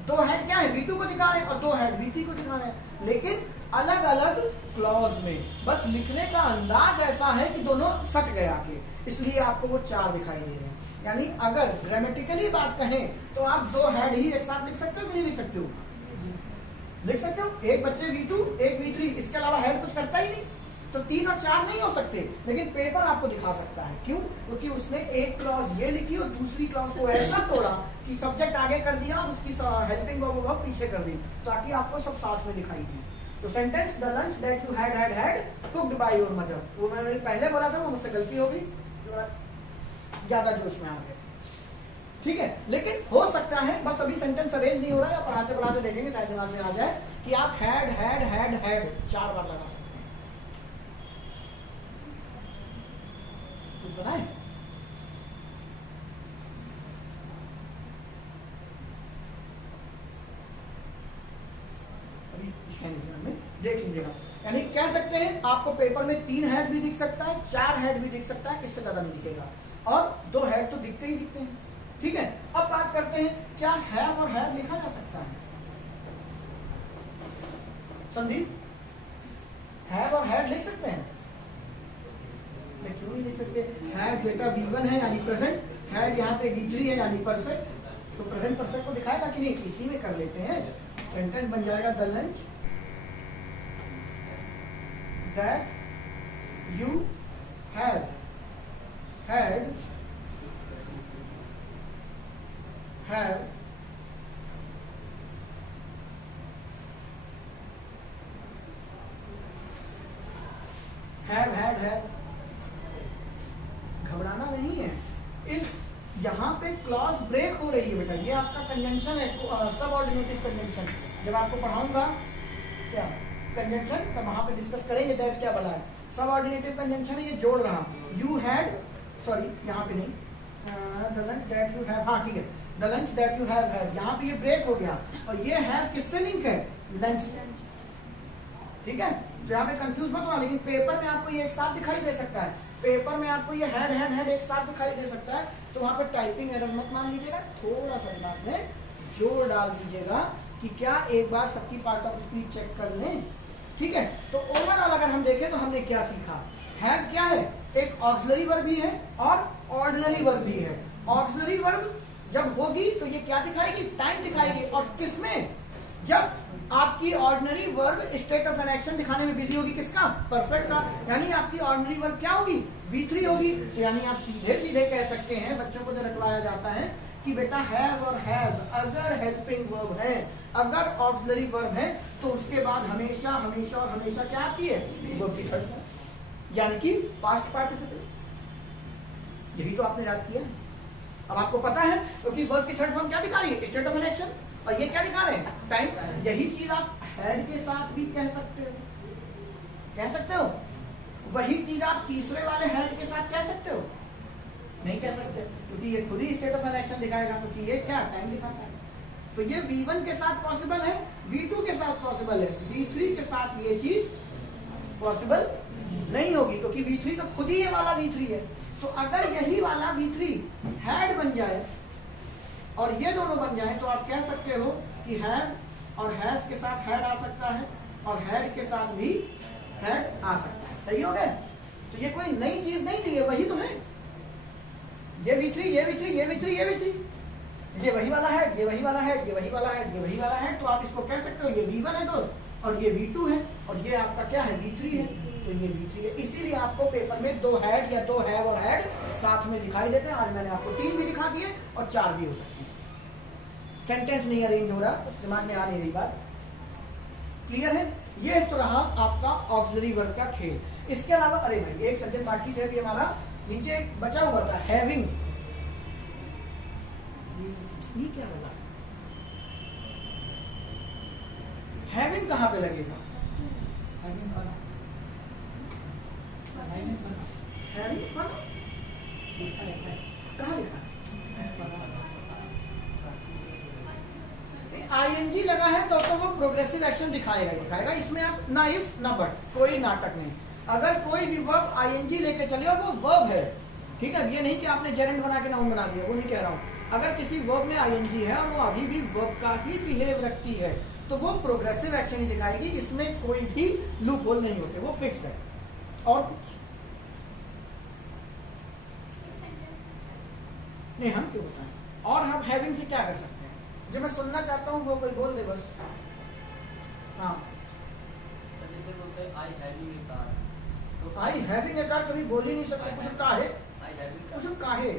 2 हैड क्या है, V2 को दिखा रहे हैं और 2 हैड V3 को दिखा रहे हैं, लेकिन अलग अलग क्लॉज में। बस लिखने का अंदाज ऐसा है कि दोनों सट गए आके, इसलिए आपको वो 4 दिखाई दे रहे हैं। यानी अगर ग्रामेटिकली बात कहें तो आप 2 हैड ही एक साथ लिख सकते हो कि नहीं लिख सकते हो, लिख सकते हो। एक बच्चे V2 एक V3, इसके अलावा हैड कुछ करता ही नहीं, तो 3 और 4 नहीं हो सकते। लेकिन पेपर आपको दिखा सकता है, क्यों, क्योंकि उसने एक क्लॉज ये लिखी और दूसरी क्लॉज को ऐसा तोड़ा कि सब्जेक्ट आगे कर दिया और उसकी हेल्पिंग वर्ब पीछे कर दी, ताकि आपको सब साथ में दिखाई दी। तो sentence the lunch that you had cooked by your mother, वो मैंने पहले बोला था, वो मुझसे गलती हो गई, ज्यादा जोश में आ गए, ठीक है। लेकिन हो सकता है, बस अभी सेंटेंस अरेंज नहीं हो रहा है, पढ़ाते पढ़ाते देखेंगे शायद दिमाग में आ जाए कि आप हैड 4 बार लगा सकते हैं। कुछ बनाए, अभी कुछ है नहीं में, देख लीजिएगा। यानी कह सकते हैं आपको पेपर में 3 हैड भी दिख सकता है, 4 हैड भी दिख सकता है, इससे ज्यादा नहीं दिखेगा, और 2 हैड तो दिखते ही दिखते हैं, ठीक है। अब बात करते हैं, क्या हैव और हैव लिखा जा सकता है, संदीप, हैव और हैड लिख सकते हैं? मैं क्यों नहीं लिख सकते? हैव बेटा V1 है यानी प्रेजेंट, हैड यहाँ पे V3 है यानी परफेक्ट, तो प्रेजेंट परफेक्ट को दिखाएगा कि नहीं, इसी में कर लेते हैं। सेंटेंस बन जाएगा the lunch that you had घबराना नहीं है। इस यहाँ पे क्लॉज ब्रेक हो रही है बेटा, ये आपका कंजंक्शन है, सबऑर्डिनेटिव कंजंक्शन। जब आपको पढ़ाऊंगा क्या कंजंक्शन, तब वहां पे डिस्कस करेंगे दैट क्या बना है। सबऑर्डिनेटिव कंजंक्शन है, ये जोड़ रहा हूं। यू हैड, सॉरी यहाँ पे नहीं, the lunch that you have, हाँ ठीक है, the lunch that you have had, यहाँ पे ये ब्रेक हो गया और ये हैव किससे लिंक है, लंच से, ठीक है। तो यहाँ पे कंफ्यूज मत होना, लेकिन पेपर में आपको ये एक साथ दिखाई दे सकता है, पेपर में आपको ये हैड हैड हैड एक साथ दिखाई दे सकता है, तो वहां पर टाइपिंग एरर मत मान लीजिएगा, थोड़ा सा दिमाग में जोर डाल दीजिएगा कि क्या एक बार सबकी पार्ट ऑफ स्पीच चेक कर लें, ठीक है। तो ओवरऑल अगर हम देखें तो हमने क्या सीखा, हैव क्या है, एक ऑक्सिलरी वर्ब भी है और ऑर्डिनरी वर्ब भी है। ऑक्सिलरी वर्ब जब होगी तो ये क्या दिखाएगी, टाइम दिखाएगी, और किसमें, जब आपकी ordinary verb state of an action दिखाने में बिजी होगी, किसका, परफेक्ट का, यानी आपकी ऑर्डिनरी वर्ब क्या होगी, V3 होगी। तो यानी आप सीधे सीधे कह सकते हैं, बच्चों को जो रटवाया जाता है कि बेटा हैव और हैज अगर हेल्पिंग वर्ब है, अगर ऑक्सिलरी वर्ब है, तो उसके बाद हमेशा हमेशा और हमेशा क्या आती है, वर्ब की थर्ड फॉर्म, यानी कि पास्ट पार्टिसिपल। यही तो आपने याद किया। अब आपको पता है क्योंकि वर्ब की थर्ड फॉर्म क्या दिखा रही है, स्टेट ऑफ एन एक्शन, और ये क्या दिखा रहे हैं, टाइम। यही चीज आप हैड के साथ भी कह सकते हो, कह सकते हो। वही चीज आप तीसरे वाले हैड के साथ कह सकते हो, नहीं कह सकते, क्योंकि ये खुद ही स्टेट ऑफ एन एक्शन दिखाएगा, क्योंकि ये क्या टाइम दिखाता है। तो ये V1 के साथ पॉसिबल है, V2 के साथ पॉसिबल है, V3 के साथ ये चीज पॉसिबल नहीं होगी, क्योंकि V3 तो खुद ही ये वाला V3 है। तो अगर यही वाला V3 हैड बन जाए और ये दोनों बन जाए, तो आप कह सकते हो कि हैव और हैज के साथ हैड आ सकता है और हैड के साथ भी हैड आ सकता है। सही हो गया। तो ये कोई नई चीज नहीं थी, ये वही तो है, ये V3 ये V3 ये V3 ये V3, ये वही वाला है, ये वही वाला है, ये वही वाला है, ये वही वाला है। तो आप इसको कह सकते हो ये V1 है दोस्त, और ये V2 है, और ये आपका क्या है, V3 है। तो ये V3 है, इसीलिए आपको पेपर में 2 हैड या 2 हैव और हैड साथ में दिखाई देते हैं। आज मैंने आपको 3 भी दिखा दिए और 4 भी हो सकते हैं। सेंटेंस नहीं अरेंज हो रहा, दिमाग में आ नहीं रही बात, क्लियर है। ये तो रहा आपका ऑक्सिलरी वर्ब का खेल। इसके अलावा अरे भाई एक सज्जन बाकी थे भी हमारा, नीचे एक बचा हुआ था हैविंग, ये क्या बोला, हैविंग कहां पे लगेगा, हैविंग फन, कहां लिखा, आईएनजी लगा है तो वो प्रोग्रेसिव एक्शन दिखाएगा ही दिखाएगा। इसमें आप ना इफ ना बट, कोई नाटक नहीं। अगर कोई भी वर्ब आईएनजी लेके चले और वो वर्ब है, ठीक है, ये नहीं कि आपने जेरेंड बना के नाउन बना दिया, वो नहीं कह रहा हूं। अगर किसी वर्ब में आईएनजी है और वो अभी भी वर्ब का ही बिहेव रखती है, तो वो प्रोग्रेसिव एक्शन ही दिखाएगी, इसमें कोई भी लूप होल नहीं होते, वो फिक्स है। और कुछ नहीं, हम क्यों बताएं। और हम हैविंग से क्या कर सकते हैं, जो मैं सुनना चाहता हूँ वो कोई बोल दे बस। हाँ, जैसे बोलते हैं आई हैविंग ए कार, तो आई हैविंग ए कार कभी बोल ही नहीं सकते, कुछ काहे, आई हैविंग कुछ काहे,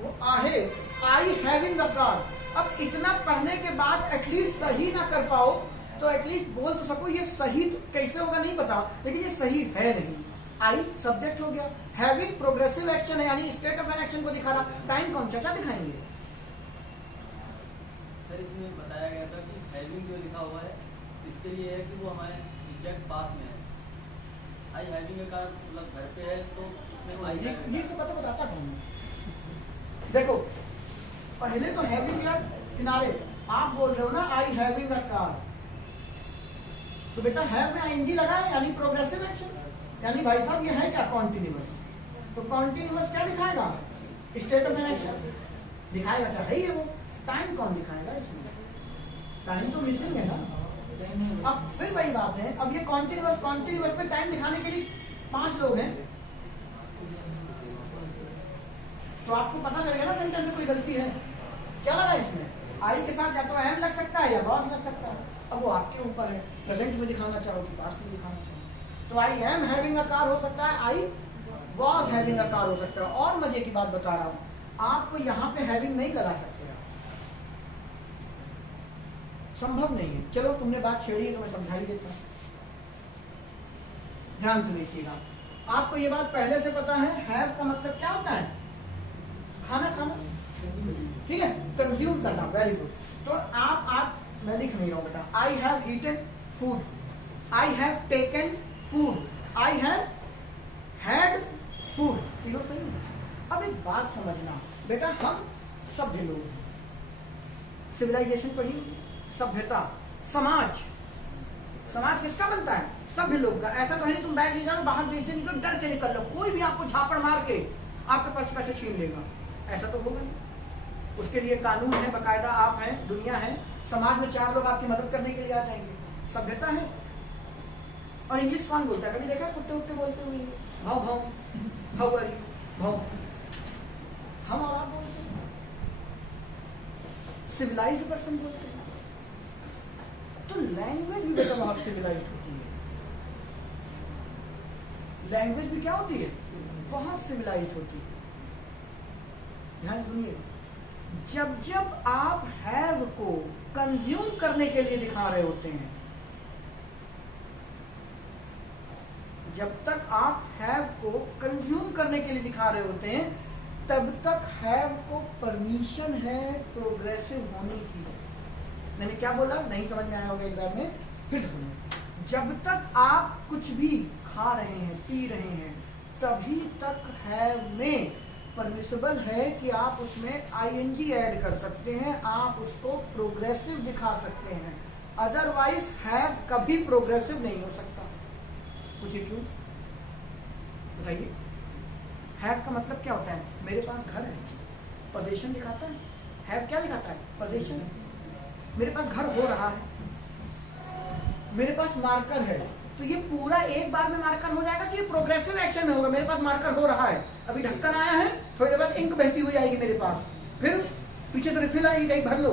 वो आहे, आई हैविंग अ कार। अब इतना पढ़ने के बाद एटलीस्ट सही ना कर पाओ तो एटलीस्ट बोल तो सको, ये सही कैसे होगा नहीं पता, लेकिन ये सही है नहीं। आई सब्जेक्ट हो गया, हैविंग प्रोग्रेसिव एक्शन है, यानी स्टेट ऑफ एन एक्शन को दिखा रहा, टाइम कौन चाचा दिखाएंगे। सर इसमें बताया गया था कि हैविंग जो लिखा हुआ है इसके लिए है कि वो हमारे एग्जैक्ट पास में है। आई हैविंग ए कार मतलब घर पे है, तो इसमें आई ये तो बताता कौन, देखो पहले तो हैविंग या किनारे, आप बोल रहे हो ना आई हैविंग अ कार, तो बेटा हैव में आईएनजी लगा है, यानी प्रोग्रेसिव एक्शन, यानी भाई साहब ये है क्या कॉन्टिन्यूअस, तो कॉन्टिन्यूअस क्या दिखाएगा, स्टेट ऑफ एन एक्शन दिखाएगा, क्या है ये वो। टाइम कौन दिखाएगा इसमें, टाइम तो मिसिंग है ना। अब फिर वही बात है, अब ये कॉन्टिन्यूअस, कॉन्टिन्यूअस में टाइम दिखाने के लिए 5 लोग हैं, तो आपको पता चलेगा ना सेंटेंस में कोई गलती है। क्या लगा इसमें, आई के साथ या तो एम लग सकता है या वॉज लग सकता है, अब वो आपके ऊपर है, प्रेजेंट में दिखाना चाहो कि पास्ट में दिखाना चाहो। तो I am having a car हो सकता है, I was having a car हो सकता है। और मजे की बात बता रहा हूं, आपको यहाँ पे हैविंग नहीं लगा सकते, संभव नहीं है। चलो तुमने बात छेड़ी तो मैं समझा ही देता हूं, ध्यान से देखिएगा। आपको ये बात पहले से पता है, हैव का मतलब क्या होता है? खाना खाना, ठीक है, कंज्यूम करना, वेरी गुड। तो आप मैं लिख नहीं रहा हूं बेटा, I have eaten food, I have taken food, I have had food, तीनों सही है। अब एक बात समझना बेटा, हम सभ्य लोग हैं, सिविलाइजेशन पढ़ी, सभ्यता, समाज, समाज किसका बनता है? सभ्य लोग का। ऐसा तो है तुम बैग ले जाओ बाहर देश से निकलो, डर के निकल लो, कोई भी आपको झापड़ मार के आपके पास पैसे छीन लेगा, ऐसा तो होगा नहीं। उसके लिए कानून है, बकायदा आप हैं, दुनिया है, समाज में 4 लोग आपकी मदद करने के लिए आ जाएंगे, सभ्यता है। और इंग्लिश कौन बोलता है? कभी देखा कुत्ते उत्ते बोलते हुए? भाव भाव हाउ आर यू, भाव, हम और आप बोलते हैं, सिविलाइज्ड पर्सन बोलते हैं। तो लैंग्वेज भी बेटा बहुत सिविलाइज्ड होती है, लैंग्वेज भी क्या होती है? बहुत सिविलाइज्ड होती है। ध्यान सुनिए, जब जब आप हैव को कंज्यूम करने के लिए दिखा रहे होते हैं, जब तक आप हैव को कंज्यूम करने के लिए दिखा रहे होते हैं, तब तक हैव को परमिशन है प्रोग्रेसिव होने की। मैंने क्या बोला? नहीं समझ में आया होगा एक बार में, फिर सुनिए। जब तक आप कुछ भी खा रहे हैं, पी रहे हैं, तभी तक हैव में परमिसिबल है कि आप उसमें आईएनजी ऐड कर सकते हैं, आप उसको प्रोग्रेसिव दिखा सकते हैं। अदरवाइज हैव कभी प्रोग्रेसिव नहीं हो सकता। पूछिए क्यों? बताइए। हैव का मतलब क्या होता है? मेरे पास घर है, पोजीशन दिखाता है। हैव क्या दिखाता है? पोजीशन। मेरे पास घर हो रहा है, मेरे पास मार्कर है, तो ये पूरा एक बार में मार्कर हो जाएगा कि ये प्रोग्रेसिव एक्शन में होगा। मेरे पास मार्कर हो रहा है, अभी ढक्कन आया है, थोड़ी देर बाद इंक बहती हुई आएगी मेरे पास, फिर पीछे से रिफिल आएगी, कहीं भर लो,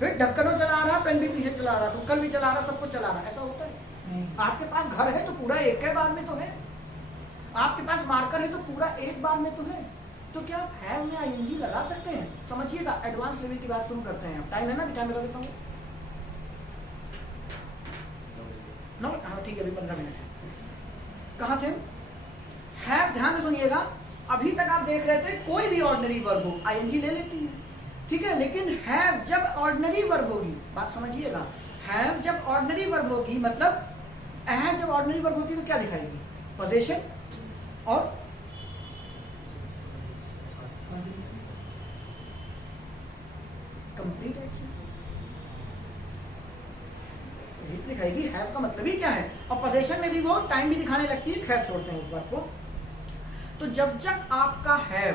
फिर ढक्कनों चला रहा, पेन भी पीछे चला रहा, कल भी चला रहा, सब कुछ चला रहा। ऐसा होता है? आपके पास घर है तो पूरा एक ही बार में तो है, आपके पास मार्कर है तो पूरा एक बार में तो है। तो क्या आप हैव में आईएनजी लगा सकते हैं? समझिएगा, एडवांस लेवल की बात शुरू करते हैं। टाइम है ना? टाइम लगा देता हूँ। हाँ ठीक है, अभी 15 मिनट है। कहाँ थे? हैव, ध्यान से सुनिएगा। अभी तक आप देख रहे थे कोई भी ऑर्डिनरी वर्ब हो आईएनजी ले लेती है, ठीक है, लेकिन हैव जब ऑर्डिनरी वर्ब होगी, बात समझिएगा, हैव जब ऑर्डिनरी वर्ब होगी, मतलब हैव जब ऑर्डिनरी वर्ब होगी तो क्या दिखाएगी? पोजीशन और कंप्लीट एक्शन दिखाएगी। हैव का मतलब ही क्या है? और पोजीशन में भी वो टाइम भी दिखाने लगती है, खैर छोड़ते हैं उस बात को। तो जब तक आपका हैव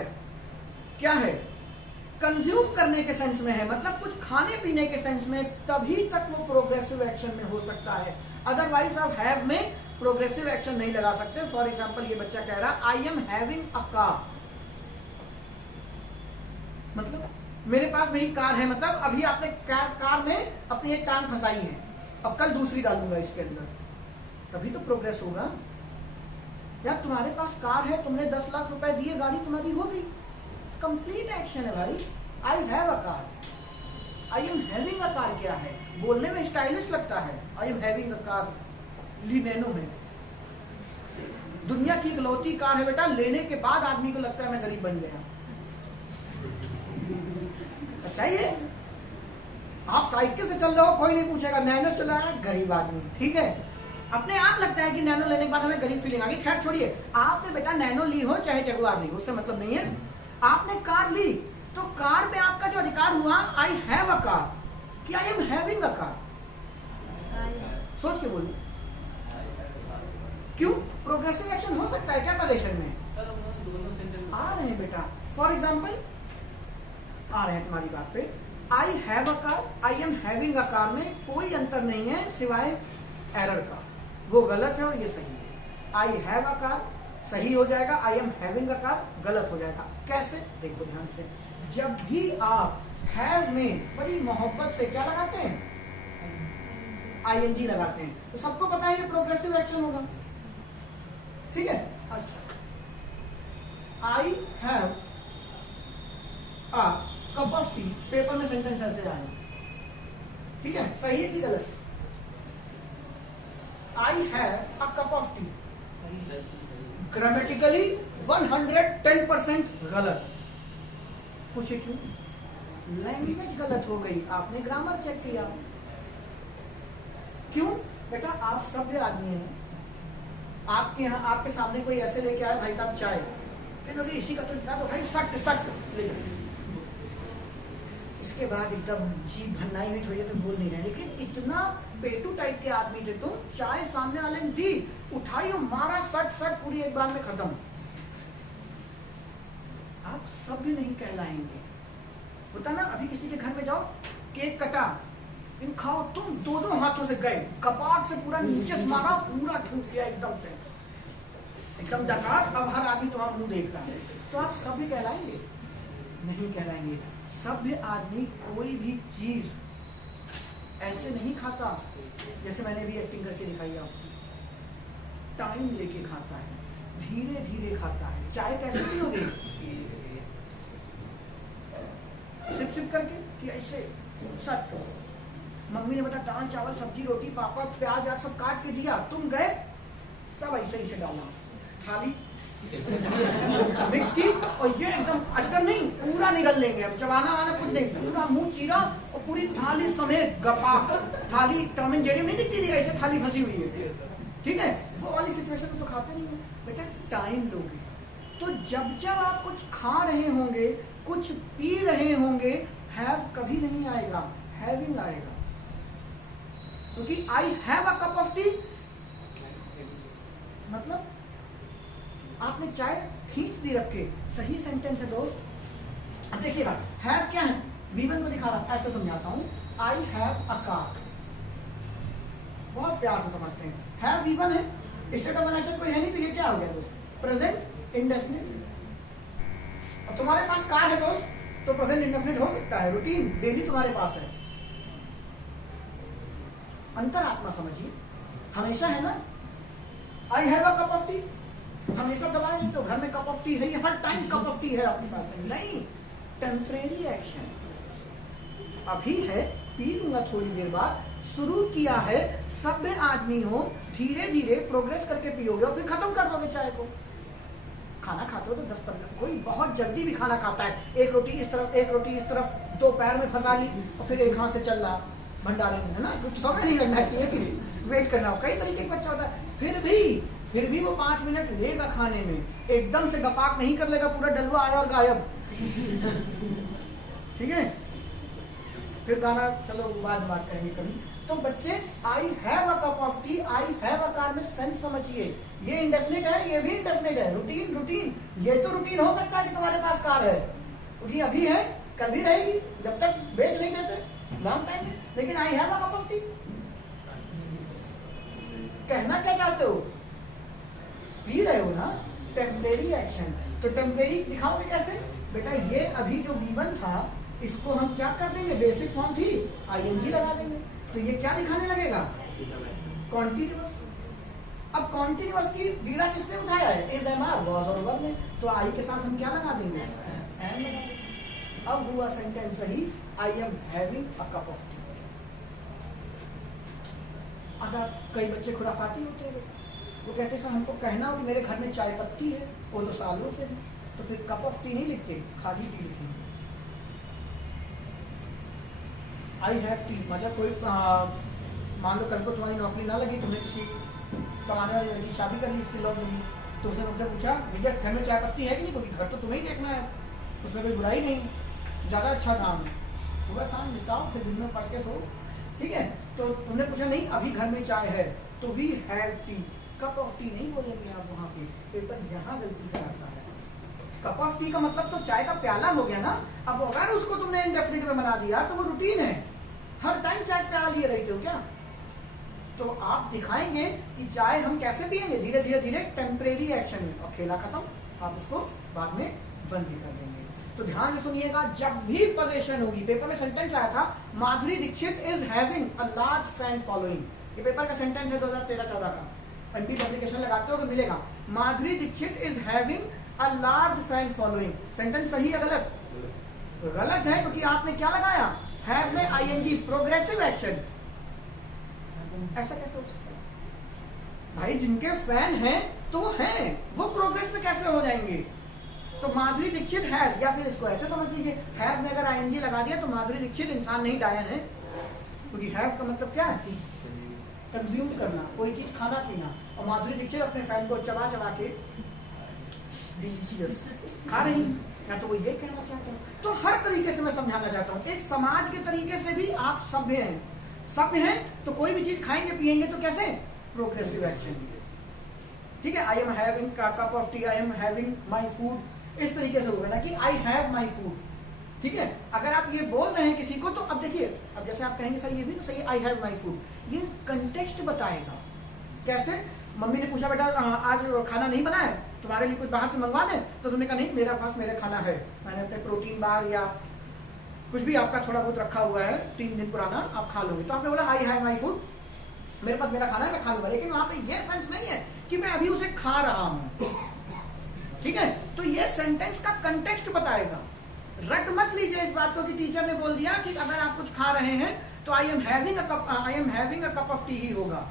क्या है? कंज्यूम करने के सेंस में है, मतलब कुछ खाने पीने के सेंस में, तभी तक वो प्रोग्रेसिव एक्शन में हो सकता है। अदरवाइज आप हैव में प्रोग्रेसिव एक्शन नहीं लगा सकते। फॉर एग्जाम्पल, ये बच्चा कह रहा आई एम हैविंग अ कार, मतलब मेरे पास मेरी कार है, मतलब अभी आपने कार में अपनी एक टांग फंसाई है, अब कल दूसरी डालूंगा इसके अंदर, तभी तो प्रोग्रेस होगा। या तुम्हारे पास कार है, तुमने 10 लाख रुपए दिए, गाड़ी तुम्हारी हो गई, कंप्लीट एक्शन है भाई। I have a car, I am having a car क्या है? बोलने में स्टाइलिश लगता है, I am having a car. ली नैनो है, दुनिया की इकलौती कार है बेटा, लेने के बाद आदमी को लगता है मैं गरीब बन गया। अच्छा ही है, आप साइकिल से चल रहे हो, कोई नहीं पूछेगा, नैनो चलाया, गरीब आदमी, ठीक है। अपने आप लगता है कि नैनो लेने के बाद हमें गरीब फीलिंग आ गई। खैर छोड़िए, आपने बेटा नैनो ली हो चाहे जगुआर ली हो, उससे मतलब नहीं है। आपने कार ली तो कार पे आपका जो अधिकार हुआ, आई हैव अ कार कि आई एम हैविंग अ कार? सोच के बोलिए, क्यों? प्रोग्रेसिव एक्शन हो सकता है क्या पोजीशन में? सर दोनों सेंटेंस आ रहे हैं बेटा। फॉर एग्जाम्पल आ रहे हैं तुम्हारी बात पे, आई have a car, I am having a car में कोई अंतर नहीं है सिवाय एरर का, वो गलत है और ये सही है। आई हैव अ कार सही हो जाएगा, आई एम हैविंग अ कार गलत हो जाएगा। कैसे? देखो ध्यान से, जब भी आप हैव में बड़ी मोहब्बत से क्या लगाते हैं? आईएनजी लगाते हैं, तो सबको पता है ये प्रोग्रेसिव एक्शन होगा, ठीक है। अच्छा, आई have a cup of T, paper में सेंटेंस ऐसे आए, ठीक है, सही है कि गलत? आई have a cup of tea, grammatically 110% गलत। पूछे क्यों? लैंग्वेज गलत हो गई, आपने ग्रामर चेक किया। क्यों? बेटा आप सभ्य आदमी हैं, आपके यहाँ आपके सामने कोई ऐसे लेके आया, भाई साहब चाय, फिर इसी का तो भाई सट सट ले जाओ। इसके बाद एकदम जीभ भन्नाई हुई थोड़ी तो बोल नहीं रहे, लेकिन इतना पेटू टाइप के आदमी थे तुम, चाय सामने वाले ने दी, उठाई और मारा, सट सट पूरी एक बार में खत्म। आप सभ्य नहीं कहलाएंगे। होता ना, अभी किसी के घर में जाओ, केक कटा, इन खाओ, तुम दो दो हाथों से गए, कपाट से पूरा नीचे से मारा, पूरा ठूस लिया एकदम से, एकदम डकार। अब हर आदमी तुम्हारा मुंह देख रहा है, तो आप सभ्य कहलाएंगे? नहीं कहलाएंगे। सभ्य आदमी कोई भी चीज ऐसे नहीं खाता, जैसे मैंने भी एक्टिंग करके दिखाई आपको, टाइम लेके खाता है, धीरे धीरे खाता है। चाय कैसे पियोगे? सिप सिप करके कि ऐसे सट। मम्मी ने बेटा दाल चावल सब्जी रोटी पापड़ प्याज यार सब काट के दिया, तुम गए सब ऐसे ही से डाला, थाली मिक्स की, और ये एकदम अजगर नहीं, पूरा निगल लेंगे हम, चबाना वाना कुछ नहीं, पूरा मुंह चीरा और पूरी थाली समेत गपा। थाली टॉम एंड जेरी में नहीं दिखती थी, ऐसे थाली फंसी हुई है, ठीक है, वो वाली सिचुएशन में तो खाते नहीं है। बेटा टाइम लोगे, तो जब जब आप कुछ खा रहे होंगे, कुछ पी रहे होंगे, हैव कभी नहीं आएगा, हैविंग आएगा। क्योंकि आई have a cup of T मतलब आपने चाय खींच दी रख के, सही सेंटेंस है दोस्त। अब देखिएगा, हैव क्या है, V1 को दिखा रहा, ऐसे समझाता हूं, आई हैव अ कार, बहुत प्यार से समझते हैं। हैव V1 है, स्टेट ऑफ एक्शन कोई है नहीं, तो ये क्या हो गया दोस्त? Present indefinite. और तुम्हारे पास कार है दोस्त, तो प्रेजेंट इंडेफिनिट हो सकता है, रूटीन डेली तुम्हारे पास है। अंतरात्मा समझिए, हमेशा है ना, आई have a cup of T, हमेशा दबाए तो घर में कप ऑफ टी है, हर टाइम कप ऑफ टी है आपके पास, नहीं, टेम्परेरी एक्शन, अभी है, पी लूंगा थोड़ी देर बाद, शुरू किया है, सभ्य आदमी हो, धीरे धीरे प्रोग्रेस करके पियोगे और फिर खत्म कर दोगे चाय को। खाना खाते हो तो 10-15, कोई बहुत जल्दी भी खाना खाता है, एक रोटी इस तरफ एक रोटी इस तरफ, दो पैर में फंसा ली और फिर एक हाथ से चल रहा भंडारे में, है ना, कुछ समय नहीं लगना चाहिए कि वेट करना हो, कई तरीके का बच्चा होता है, फिर भी वो 5 मिनट लेगा खाने में, एकदम से गपाक नहीं कर लेगा, पूरा डलवा आया और गायब। ठीक है, फिर गाना चलो बाद बात करेंगे कभी। तो बच्चे, आई have a cup of T, I have a car में सेंस समझिए, ये इंडेफिनिट है, ये भी इंडेफिनिट है, रूटीन रूटीन, ये तो रूटीन हो सकता है कि तुम्हारे पास कार है, क्योंकि अभी है कल भी रहेगी, जब तक बेच नहीं देते लॉन्ग टाइम है, लेकिन आई have a cup of T कहना क्या चाहते हो? पी रहे हो ना, टेम्परेरी एक्शन। तो टेम्परेरी दिखाओगे कैसे? बेटा ये अभी जो V1 था, इसको हम क्या कर देंगे, बेसिक फॉर्म थी, ING लगा देंगे, तो ये क्या दिखाने लगेगा? कॉन्टिन्यूअस। अब कॉन्टिन्यूअस की बीड़ा किसने उठाया है? इज एम आर, वॉज और वर में, तो आई के साथ हम क्या लगा देंगे? एम लगा देंगे। अब हुआ सेंटेंस सही, आई am having a cup of T. अगर कई बच्चे खुराफाती होते हैं, वो कहते हैं सर हमको कहना हो कि मेरे घर में चाय पत्ती है, वो तो सालों से है, तो फिर कप ऑफ टी नहीं लिखते, खाली टी लिखेंगे। आई हैव टी मतलब कोई मान लो कल को तुम्हारी नौकरी ना लगी, तुमने किसी कमाने वाली लड़की शादी कर ली, इसकी लॉ लगी, तो उसने तुमसे पूछा भैया घर में चाय पत्ती है कि नहीं, क्योंकि घर तो तुम्हें ही देखना है, उसमें कोई बुराई नहीं, ज़्यादा अच्छा काम है, सुबह शाम निकाओ फिर दिन में पढ़ के सो, ठीक है। तो तुमने पूछा नहीं अभी घर में चाय है, तो we have tea, cup of tea नहीं बोलेंगे आप वहाँ पे, पेपर यहाँ गलती कराता है। कप ऑफ टी का मतलब तो चाय का प्याला हो गया ना। अब अगर उसको तुमने इंडेफिनिट में बना दिया तो वो रूटीन है, हर टाइम चाय प्याला लिए रहते हो क्या? तो आप दिखाएंगे कि चाय हम कैसे पिएंगे, धीरे धीरे धीरे टेम्परेरी एक्शन में, और खेला खत्म, आप उसको बाद में बंद भी कर देंगे। तो ध्यान से सुनिएगा, जब भी पोजीशन होगी, पेपर में सेंटेंस आया था Madhuri Dixit is having a large fan following, ये पेपर का सेंटेंस है 2013-14 का, एंटी पब्लिकेशन लगाते हो तो मिलेगा, Madhuri Dixit is having a large fan following. Sentence सही है गलत? गलत है, क्योंकि आपने क्या लगाया, हैव में ING, प्रोग्रेसिव एक्शन। ऐसा कैसे हो सकता है भाई? जिनके फैन हैं तो वो है, वो प्रोग्रेस में कैसे हो जाएंगे? तो माधुरी दीक्षित हैज, या फिर इसको ऐसे समझ लीजिए, हैव में अगर आईएनजी लगा दिया तो माधुरी दीक्षित इंसान नहीं, डायन है, क्योंकि हैव का मतलब क्या है? कंज्यूम करना, कोई चीज खाना पीना। और माधुरी दीक्षित अपने फैन को चबा चबा के डिलीशियस खा रही, या तो वो ये कहना चाहता हूँ। तो हर तरीके से मैं समझाना चाहता हूँ, एक समाज के तरीके से भी आप सभ्य हैं। सभ्य हैं तो कोई भी चीज खाएंगे पिएंगे तो कैसे? Progressive action. ठीक है, I am having cup of T, I am having my food, इस तरीके से होगा ना कि आई हैव माई फूड। ठीक है, अगर आप ये बोल रहे हैं किसी को तो अब देखिए, अब जैसे आप कहेंगे सर ये भी तो सही है, आई हैव माई फूड, ये कंटेक्स्ट बताएगा। कैसे? मम्मी ने पूछा बेटा आज खाना नहीं बना है, तुम्हारे लिए कुछ बाहर से मंगवा दें? तो तुमने कहा नहीं, मेरा पास मेरा खाना है, मैंने अपने प्रोटीन बार या कुछ भी आपका थोड़ा बहुत रखा हुआ है 3 दिन पुराना, आप खा लोगे। तो आपने बोला आई हैव माई फूड, मेरे पास मेरा खाना है, मैं खा लूंगा। लेकिन वहां पे ये सेंस नहीं है कि मैं अभी उसे खा रहा हूं। ठीक है, तो ये सेंटेंस का कंटेक्स्ट बताएगा। रट मत लीजिए इस बात को कि टीचर ने बोल दिया कि अगर आप कुछ खा रहे हैं तो I am having a cup of tea ही होगा।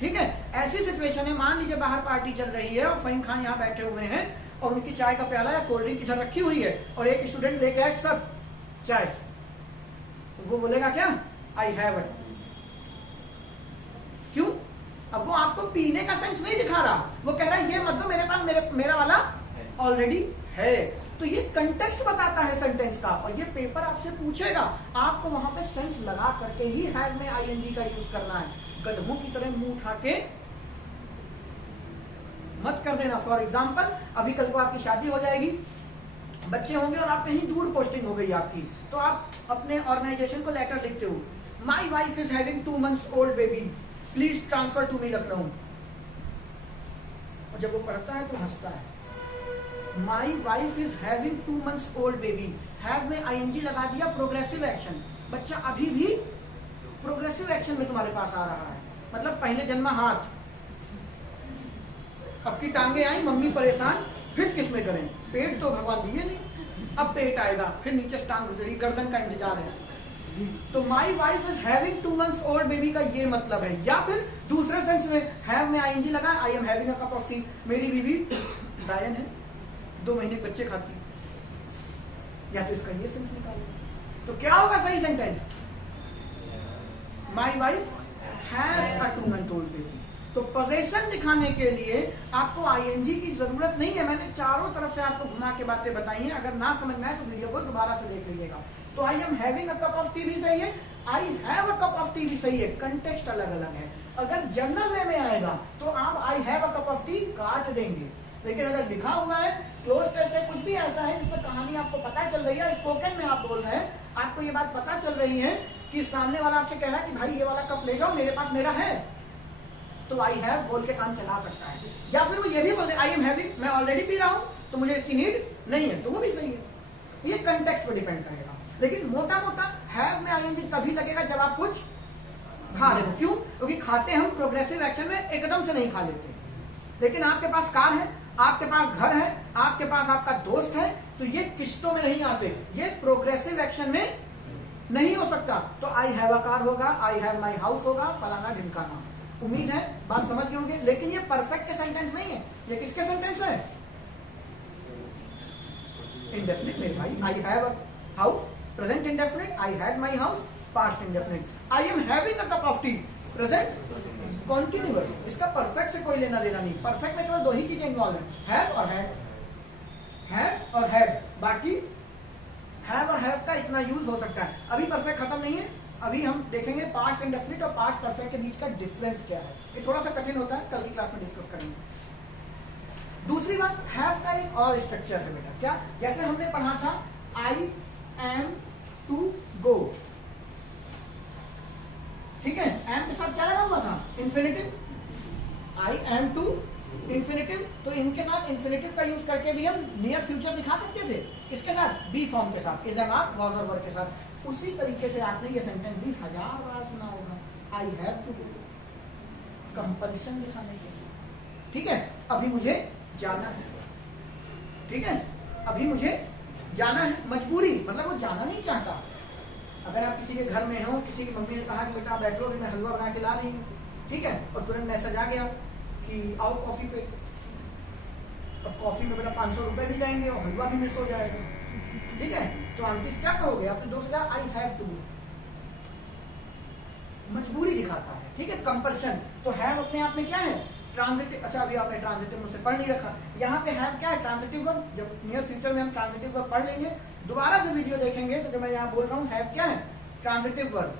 ठीक है, ऐसी सिचुएशन है, मान लीजिए बाहर पार्टी चल रही है और फहीम खान यहाँ बैठे हुए हैं और उनकी चाय का प्याला या कोल्ड ड्रिंक इधर रखी हुई है और एक स्टूडेंट लेके आए सर चाय, तो वो बोलेगा क्या? I have it. क्यों? अब वो आपको पीने का सेंस नहीं दिखा रहा, वो कह रहा है ये मत दो, मेरे पास मेरा वाला ऑलरेडी है। तो ये कंटेक्स्ट बताता है सेंटेंस का, और ये पेपर आपसे पूछेगा, आपको वहां पे सेंस लगा करके ही हैव में आईएनजी का यूज करना है। गधों की तरह मुंह उठा के मत कर देना। फॉर एग्जाम्पल, अभी कल को आपकी शादी हो जाएगी, बच्चे होंगे और आप कहीं दूर पोस्टिंग हो गई आपकी, तो आप अपने ऑर्गेनाइजेशन को लेटर लिखते हो, my wife is having 2 months old baby, please transfer to me Lucknow. और जब वो पढ़ता है तो हंसता है, my wife is having 2 months old baby, have में आईएनजी लगा दिया, प्रोग्रेसिव एक्शन। बच्चा अभी भी प्रोग्रेसिव एक्शन में तुम्हारे पास आ रहा है, मतलब पहले जन्मा हाथ, अब की टांगे आई, मम्मी परेशान, फिर किसमें करें? पेट तो भगवान दिए नहीं, अब पेट आएगा, फिर नीचे टांग गुजरी, गर्दन का इंतजार है। तो माई wife is having 2 months old baby का ये मतलब है। या फिर दूसरे सेंस में हैव में आईएनजी लगा, आई am having a cup of T, मेरी बीवी डायन है, 2 महीने बच्चे खाती, या तो इसका ये सेंस निकालो। तो क्या होगा सही sentence? My wife has a 2 month old baby. तो पोजेशन दिखाने के लिए आपको आईएनजी की जरूरत नहीं है। मैंने चारों तरफ से आपको घुमा के बातें बताई हैं, अगर ना समझ में आए तो वीडियो को दोबारा से देख लीजिएगा। तो I am having a cup of T भी सही है, आई have a cup of T भी सही है, कंटेक्स्ट अलग अलग है। अगर जनरल वे में आएगा तो आप आई have a cup of T काट देंगे, लेकिन अगर लिखा हुआ है, क्लोज टेस्ट है, कुछ भी ऐसा है जिसमें कहानी आपको पता चल रही है, स्पोकन में आप बोल रहे हैं, आपको ये बात पता चल रही है कि सामने वाला आपसे कह रहा है कि भाई ये वाला कप ले जाओ, मेरे पास मेरा है, तो आई हैव बोल के काम चला सकता है। या फिर वो ये भी बोल दे आई एम हैविंग, मैं ऑलरेडी पी रहा हूं तो मुझे इसकी नीड नहीं है, तो वो भी सही है। ये कंटेक्स्ट पर डिपेंड करेगा। लेकिन मोटा मोटा हैव में आईएनजी तभी लगेगा जब आप कुछ खा रहे हो। क्यों? क्योंकि खाते हम प्रोग्रेसिव एक्शन में एकदम से नहीं खा लेते। लेकिन आपके पास कार है, आपके पास घर है, आपके पास आपका दोस्त है, तो ये किस्तों में नहीं आते, ये प्रोग्रेसिव एक्शन में नहीं हो सकता। तो आई हैव अ कार होगा, आई हैव माई हाउस होगा, फलाना ढिमकाना। उम्मीद है बात समझ गए होंगे। लेकिन ये परफेक्ट के सेंटेंस नहीं है, ये किसके सेंटेंस है? इंडेफिनिट मेरे भाई। I have a house, present indefinite, I had my house, past indefinite. I am having a cup of T, present continuous, इसका परफेक्ट से कोई लेना देना नहीं। परफेक्ट में केवल 2 ही चीजें इन्वॉल्व है, हैव और हैड, हैव और हैड। बाकी हैव और हैज का इतना यूज हो सकता है। अभी परफेक्ट खत्म नहीं है, अभी हम देखेंगे पास्ट इंडेफिनिट और पास्ट परफेक्ट के बीच का डिफरेंस क्या है। ये थोड़ा सा कठिन होता है, कल की क्लास में डिस्कस करेंगे। दूसरी बात, हैव का एक और स्ट्रक्चर है बेटा। क्या? जैसे हमने पढ़ा था आई एम टू गो, ठीक है, एम के साथ क्या लगा हुआ था? Infinitive. I am to infinitive, तो इनके साथ इंफिनिटिव का यूज करके भी हम नियर फ्यूचर दिखा सकते थे। किसके साथ? बी फॉर्म के साथ, इज एम आर, वॉज और वर के साथ। उसी तरीके से आपने ये सेंटेंस भी 1000 बार सुना होगा, I have to go, compulsion दिखाने के लिए। ठीक है, अभी मुझे जाना है, ठीक है, अभी मुझे जाना है, मजबूरी, मतलब वो जाना नहीं चाहता। अगर आप किसी के घर में हो, किसी की मम्मी ने कहा कि बेटा बैठो, मैं हलवा बना के ला रही हूँ, ठीक है, और तुरंत मैसेज आ गया कि आओ कॉफी पे, अब कॉफी में बेटा 500 रुपए भी जाएंगे और हलवा भी मिस हो जाएगा, ठीक है। तो आंटी क्या कहोगे अपने दोस्त का, आई हैव टू, मजबूरी दिखाता है, ठीक है, कंपल्शन। तो हैव अपने आप में क्या है, ट्रांजिटिव। अच्छा अभी आपने ट्रांजिटिव मुझसे पढ़ नहीं रखा, यहाँ पे हैव क्या है, ट्रांजिटिव वर्ब। जब नियर फ्यूचर में हम ट्रांजिटिव वर्ब पढ़ लेंगे, दोबारा से वीडियो देखेंगे तो जो मैं यहाँ बोल रहा हूँ हैव क्या है, ट्रांजिटिव वर्ब।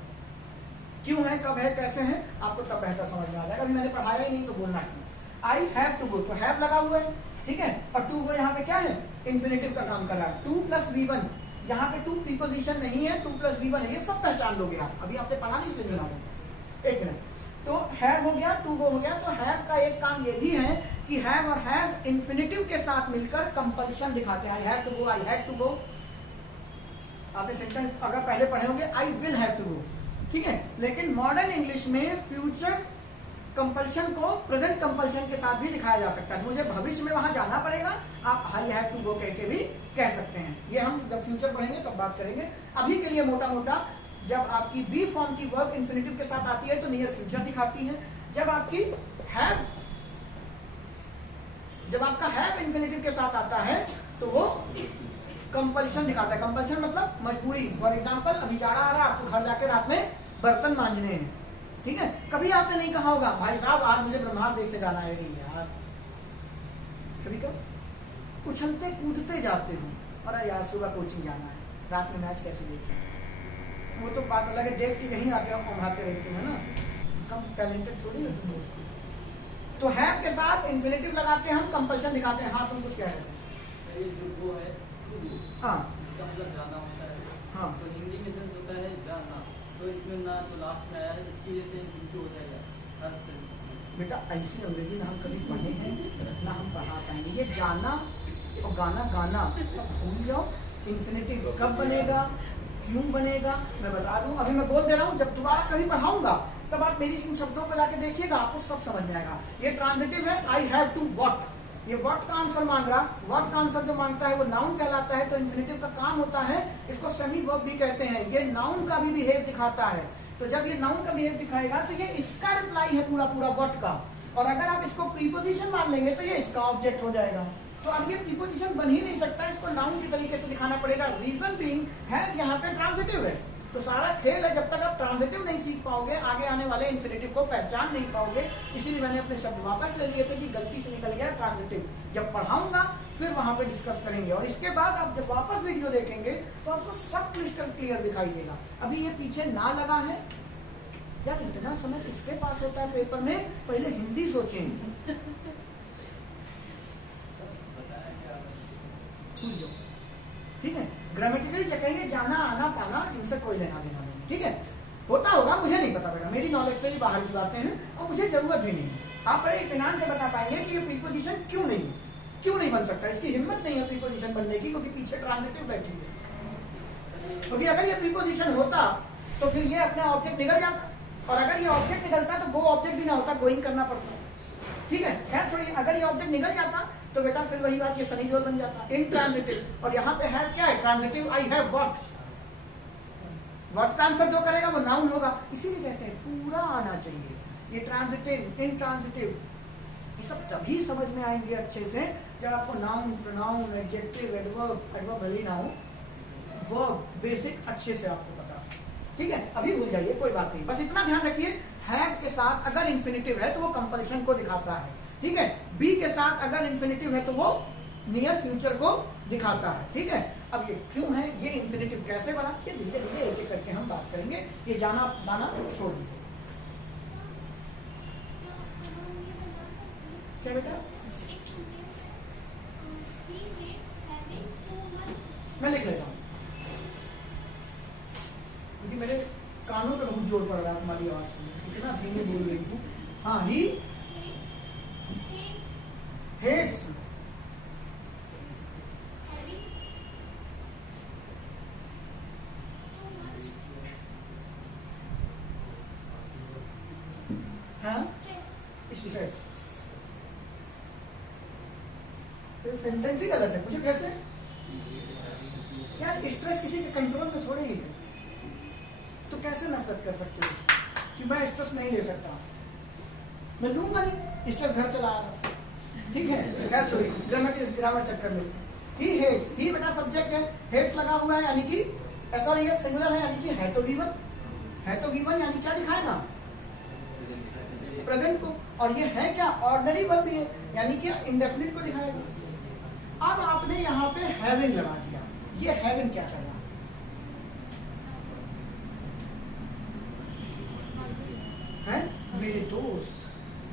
क्यों है, कब है, कैसे है, आपको तब बेहतर समझ में आ जाएगा। अभी मैंने पढ़ाया ही नहीं तो बोलना क्यों। आई हैव टू गो, तो हैव लगा हुआ है, ठीक है, और टू गो यहाँ पे क्या है, इन्फिनेटिव का काम कर रहा है। 2 + V1, यहाँ पे 2 प्रीपोजिशन नहीं है, 2 + V1 है, ये सब पहचान लोगे आप, अभी आपने पढ़ा नहीं सुनी आपने। एक मिनट, तो हैव हो गया, टू गो हो गया। तो हैव का एक काम ये भी है कि हैव और हैज इन्फिनेटिव के साथ मिलकर कंपल्शन दिखाते हैं। I have to go, I had to go. आपने सेंटेंस अगर पहले पढ़े होंगे, I will have to go, ठीक है। लेकिन मॉडर्न इंग्लिश में फ्यूचर कंपल्शन को प्रेजेंट कंपल्शन के साथ भी दिखाया जा सकता है। मुझे भविष्य में वहां जाना पड़ेगा, आप आई हैव टू गो कह के भी कह सकते हैं। ये हम जब फ्यूचर पढ़ेंगे तब बात करेंगे। अभी के लिए मोटा मोटा, जब आपकी बी फॉर्म की वर्ब इन्फिनेटिव के साथ आती है तो नियर फ्यूचर दिखाती है। जब आपकी हैव, जब आपका हैव इन्फिनेटिव के साथ आता है तो वो कंपल्शन दिखाता है। कंपल्शन मतलब मजबूरी। फॉर एग्जांपल, अभी जाड़ा आ रहा है, आपको घर जाकर रात में बर्तन मांजने हैं, ठीक है। कभी आपने नहीं कहा होगा भाई साहब आज मुझे ब्रह्मांड देखने जाना है, नहीं यार, कभी कब उछलते कूदते जाते हो, और यार सुबह कोचिंग जाना है, रात में मैच कैसे देखना, वो तो बात अलग है, देख के कहीं आते हो उम्हाते रहते हो ना, कम टैलेंटेड थोड़ी हो तुम लोग। तो हैव के साथ इन्फिनेटिव लगाते हैं हम, कंपल्शन दिखाते हैं। हाँ तुम कुछ कह रहे थे। जो वो है हाँ, इसका मतलब जाना होता है। हाँ, तो हिंदी में सेंस होता है जाना, तो इसमें ना जो लास्ट में आया है इसकी वजह से उल्टू हो जाएगा हर सेंटेंस में। बेटा ऐसी अंग्रेजी ना हम कभी पढ़े हैं ना हम पढ़ा पाएंगे। ये जाना और गाना, गाना सब भूल जाओ। इन्फिनेटिव कब बनेगा, क्यों बनेगा, मैं बता दूं। अभी मैं बोल दे रहा हूँ, जब दोबारा कभी पढ़ाऊंगा तब आप मेरी इन शब्दों को जाके देखिएगा, आपको सब समझ में आएगा। ये ट्रांजिटिव है, आई हैव टू वॉट, ये व्हाट का आंसर मांग रहा। व्हाट का आंसर जो मांगता है वो नाउन कहलाता है। तो इन्फिनेटिव का काम होता है, इसको सेमी वर्ब भी कहते हैं। ये नाउन का भी बिहेव दिखाता है। तो जब ये नाउन का बिहेव दिखाएगा तो ये इसका रिप्लाई है पूरा पूरा व्हाट का। और अगर आप इसको प्रीपोजिशन मान लेंगे तो ये इसका ऑब्जेक्ट हो जाएगा। तो अब ये प्रीपोजिशन बन ही नहीं सकता, इसको नाउन की तरीके से दिखाना पड़ेगा। रीजन बीइंग है यहाँ पे ट्रांजिटिव है। तो सारा खेल है, जब तक आप ट्रांजिटिव नहीं सीख पाओगे, आगे आने वाले इन्फिनेटिव को पहचान नहीं पाओगे। इसीलिए मैंने अपने शब्द वापस ले लिए थे कि गलती से निकल गया ट्रांजिटिव। जब पढ़ाऊंगा फिर वहां पे डिस्कस करेंगे, और इसके बाद आप जब वापस वीडियो देखेंगे तो आपको सब क्रिस्टल क्लियर दिखाई देगा। अभी ये पीछे ना लगा है यार, इतना समय किसके पास होता है पेपर में, पहले हिंदी सोचें। ठीक है, ग्रामेटिकली चेकेंगे, जाना आना पाना इनसे कोई लेना देना नहीं, ठीक है। होता होगा, मुझे नहीं पता बेटा, मेरी नॉलेज से ही बाहर की बातें हैं और मुझे जरूरत भी नहीं है। आप बड़े इत्मीनान से बता पाएंगे कि ये प्रीपोजिशन क्यों नहीं बन सकता। इसकी हिम्मत नहीं है प्रीपोजिशन बनने की, क्योंकि पीछे ट्रांजिटिव बैठी है। क्योंकि अगर ये प्रीपोजिशन होता तो फिर ये अपना ऑब्जेक्ट निकल जाता, और अगर ये ऑब्जेक्ट निकलता तो वो ऑब्जेक्ट भी ना होता, गोइंग करना पड़ता, ठीक है। खैर छोड़िए, अगर ये ऑब्जेक्ट निकल जाता तो बेटा फिर वही बात, ये सनी जोर बन जाता, इनट्रांजिटिव। और यहाँ पे है क्या है, transitive. I have what, what का आंसर जो करेगा वो नाउन होगा। इसीलिए कहते हैं पूरा आना चाहिए। ये ट्रांजिटिव, इनट्रांजिटिव, ये सब तभी समझ में आएंगे अच्छे से जब आपको noun, pronoun, adjective, adverb, adverb भले ना हो, वर्ब बेसिक अच्छे से आपको पता, ठीक है। अभी भूल जाइए, कोई बात नहीं, बस इतना ध्यान रखिए, हैव के साथ अगर इन्फिनेटिव है तो वो कंपल्शन को दिखाता है, ठीक है। बी के साथ अगर इन्फिनेटिव है तो वो नियर फ्यूचर को दिखाता है, ठीक है। अब ये क्यों है, ये इन्फिनेटिव कैसे बना, ये धीरे धीरे एक एक करके हम बात करेंगे। ये जाना बाना छोड़ दीजिए। क्या बेटा, मैं लिख लेता हूँ क्योंकि मेरे कानों पे बहुत जोर पड़ रहा है तुम्हारी आवाज सुनने, इतना धीमे बोल रही हूँ। हाँ, ही हेट्स, हाँ, स्ट्रेस। सेंटेंस ही गलत है, पूछो कैसे यार। स्ट्रेस किसी के कंट्रोल में थोड़े ही है, तो कैसे नफरत कर सकते हो कि मैं स्ट्रेस नहीं ले सकता, मैं लूंगा नहीं। स्ट्रेस घर चला आ रहा, ठीक है, खैर सॉरी ग्रामर चक्कर में। ही हेट्स, ही बेटा सब्जेक्ट है, हेट्स लगा हुआ है यानी कि ऐसा ये सिंगुलर है यानी कि है तो गिवन, है तो गिवन यानी क्या दिखाएगा प्रेजेंट को, और ये है क्या ऑर्डिनरी वर्ब भी है यानी कि इंडेफिनिट को दिखाएगा। अब आपने यहाँ पे हैविंग लगा दिया, ये हैविंग क्या कर रहा है मेरे दोस्त,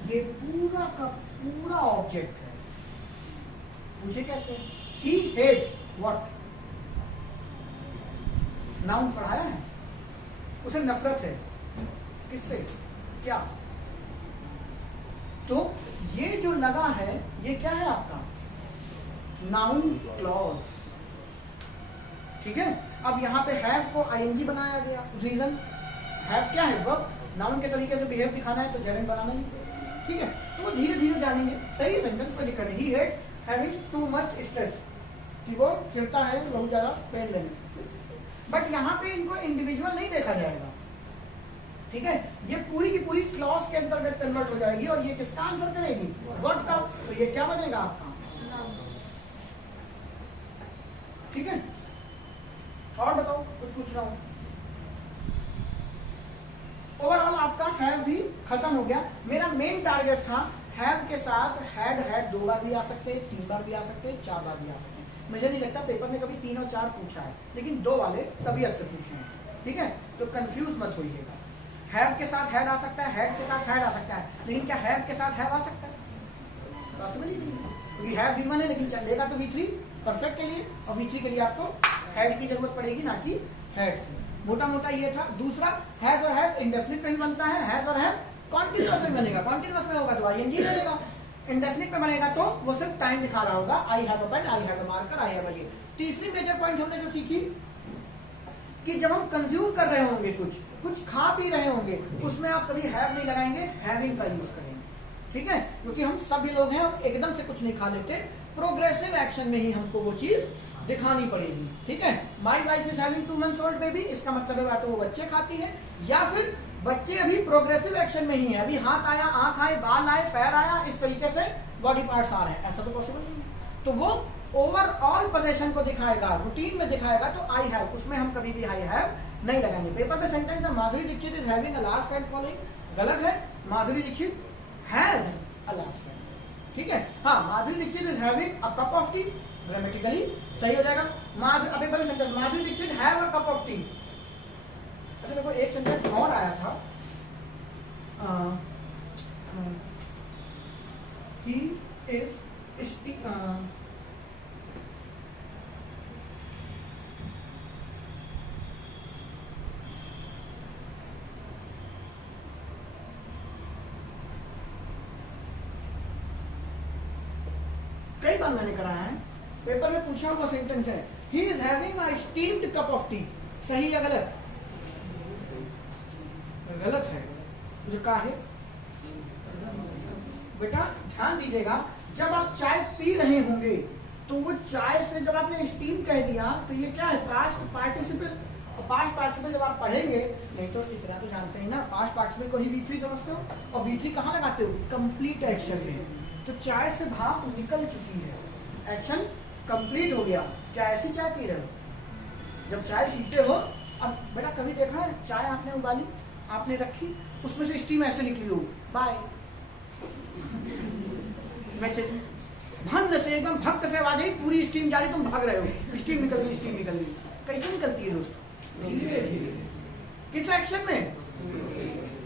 ये पूरा का पूरा ऑब्जेक्ट है। पूछे कैसे? ही हेट्स व्हाट, नाउन पढ़ाया है, उसे नफरत है किससे, क्या? तो ये जो लगा है ये क्या है आपका नाउन क्लॉज, ठीक है। अब यहाँ पे हैव को आईएनजी बनाया गया, रीजन हैव क्या है वर्ब, नाउन के तरीके से बिहेव दिखाना है तो जेरेंट बनाना ही, ठीक है। तो वो धीरे धीरे जानेंगे, सही है सेंटेंस पर दिक्कत नहीं। He hates having too much stress, कि वो चिढ़ता है बहुत ज्यादा पेन लेने, बट यहाँ पे इनको इंडिविजुअल नहीं देखा जाएगा, ठीक है। ये पूरी की पूरी क्लॉज के अंतर्गत कन्वर्ट हो जाएगी और ये किसका आंसर करेगी वर्ब का, तो ये क्या बनेगा आपका, ठीक है। और बताओ कुछ पूछ रहा हूं। ओवरऑल आपका हैव भी खत्म हो गया। मेरा मेन टारगेट था हैव के साथ हैड 2 बार भी आ सकते, 3 बार भी आ सकते, 4 बार भी आ सकते। मुझे नहीं लगता पेपर में कभी 3 और 4 पूछा है, लेकिन 2 वाले तबीयत से पूछे हैं, ठीक है। तो कंफ्यूज मत होइएगा, हैव के साथ हैड आ सकता है, हैड के साथ हैड आ सकता है, लेकिन क्या हैव के साथ हैव आ सकता है? पॉसिबल ही नहीं है, क्योंकि हैव V1 है लेकिन चलेगा तो V3 परफेक्ट के लिए, और V3 के लिए आपको हैड की जरूरत पड़ेगी ना कि हैड। मोटा मोटा ये था। दूसरा हैज और हैव इंडेफिनिट में बनता है, हैज और हैव कॉन्टिन्यूअस में बनेगा, कॉन्टिन्यूअस में होगा तो आईएनजी बनेगा, इंडेफिनिट में बनेगा तो वो सिर्फ टाइम दिखा रहा होगा, I have a pen, I have a marker, I have a ये। तीसरी मेजर पॉइंट हमने जो सीखी कि जब हम कंज्यूम कर रहे होंगे, कुछ खा पी रहे होंगे, उसमें आप कभी हैव नहीं लगाएंगे, हैविंग का यूज करेंगे, ठीक है। क्योंकि हम सभी लोग हैं और एकदम से कुछ नहीं खा लेते, प्रोग्रेसिव एक्शन में ही हमको वो चीज दिखानी पड़ेगी, ठीक है। My wife is having 2 months old baby, इसका मतलब है या तो वो बच्चे खाती है या फिर बच्चे अभी प्रोग्रेसिव एक्शन में ही है, अभी हाथ आया, आंख आए, बाल आए, पैर आया, इस तरीके से बॉडी पार्ट्स आ रहे हैं, ऐसा तो पॉसिबल नहीं है। तो वो ओवरऑल पोजीशन को दिखाएगा, रूटीन में दिखाएगा, तो आई हैव, उसमें हम कभी भी आई हैव नहीं लगाएंगे। पेपर में सेंटेंस है Madhuri Dixit is having a large friend following, गलत है, Madhuri Dixit has a large friend, ठीक है। हाँ, Madhuri Dixit is having a cup of tea, grammatically सही हो जाएगा। पेपर में sentence Madhuri Dixit have a cup of tea. अच्छा देखो एक सेंटेंस और आया था, he is कई बार मैंने कराया है, पेपर में पूछा हुआ सेंटेंस है, he is having a steamed cup of tea, सही या गलत? गलत है, मुझे कहा है बेटा ध्यान दीजिएगा, जब आप चाय पी रहे होंगे तो वो चाय से जब आपने स्टीम कह दिया तो ये क्या है पास्ट पार्टिसिपल। पास्ट पार्टिसिपल जब आप पढ़ेंगे, नहीं तो इतना तो जानते हैं ना, पास्ट पार्टिसिपल को ही V3 समझते हो, और V3 कहाँ लगाते हो? कंप्लीट एक्शन में। तो चाय से भाप निकल चुकी है, एक्शन कंप्लीट हो गया। क्या ऐसी चाय पी रहे हो? जब चाय पीते हो, अब बेटा कभी देखा है चाय आपने उबाली, आपने रखी, उसमें से स्टीम ऐसे निकली हो, बाय मैं चली, भन्न से एकदम भक्त से आवाज आई, पूरी स्टीम जा रही, तुम भाग रहे हो, स्टीम निकल गई, स्टीम निकल गई। कैसे निकलती है दोस्तों? धीरे धीरे। किस एक्शन में?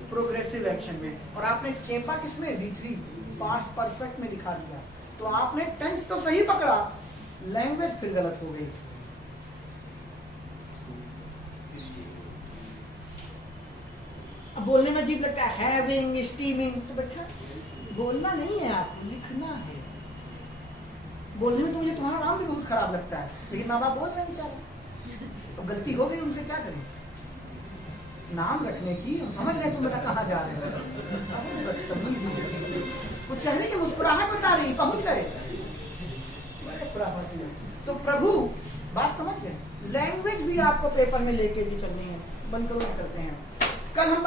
प्रोग्रेसिव एक्शन में। और आपने चेपा किसमें? V3 पास्ट परफेक्ट में दिखा दिया। तो आपने टेंस तो सही पकड़ा, लैंग्वेज फिर गलत हो गई। अब बोलने में अजीब लगता है, हैविंग, स्टीमिंग, तो बेटा बोलना नहीं है, आप लिखना है। बोलने में तो मुझे तुम्हारा नाम भी बहुत खराब लगता है, लेकिन माँ बाप बोल रहे बेचारा, तो गलती हो गई, उनसे क्या करें? नाम रखने की हम समझ रहे, तुम बेटा कहाँ जा रहे हो, वो चेहरे की मुस्कुराहट बता रही, पहुंच गए। तो प्रभु बात समझ गए, लैंग्वेज भी आपको पेपर में लेके भी चलनी है। बंद करो, करते हैं कल हम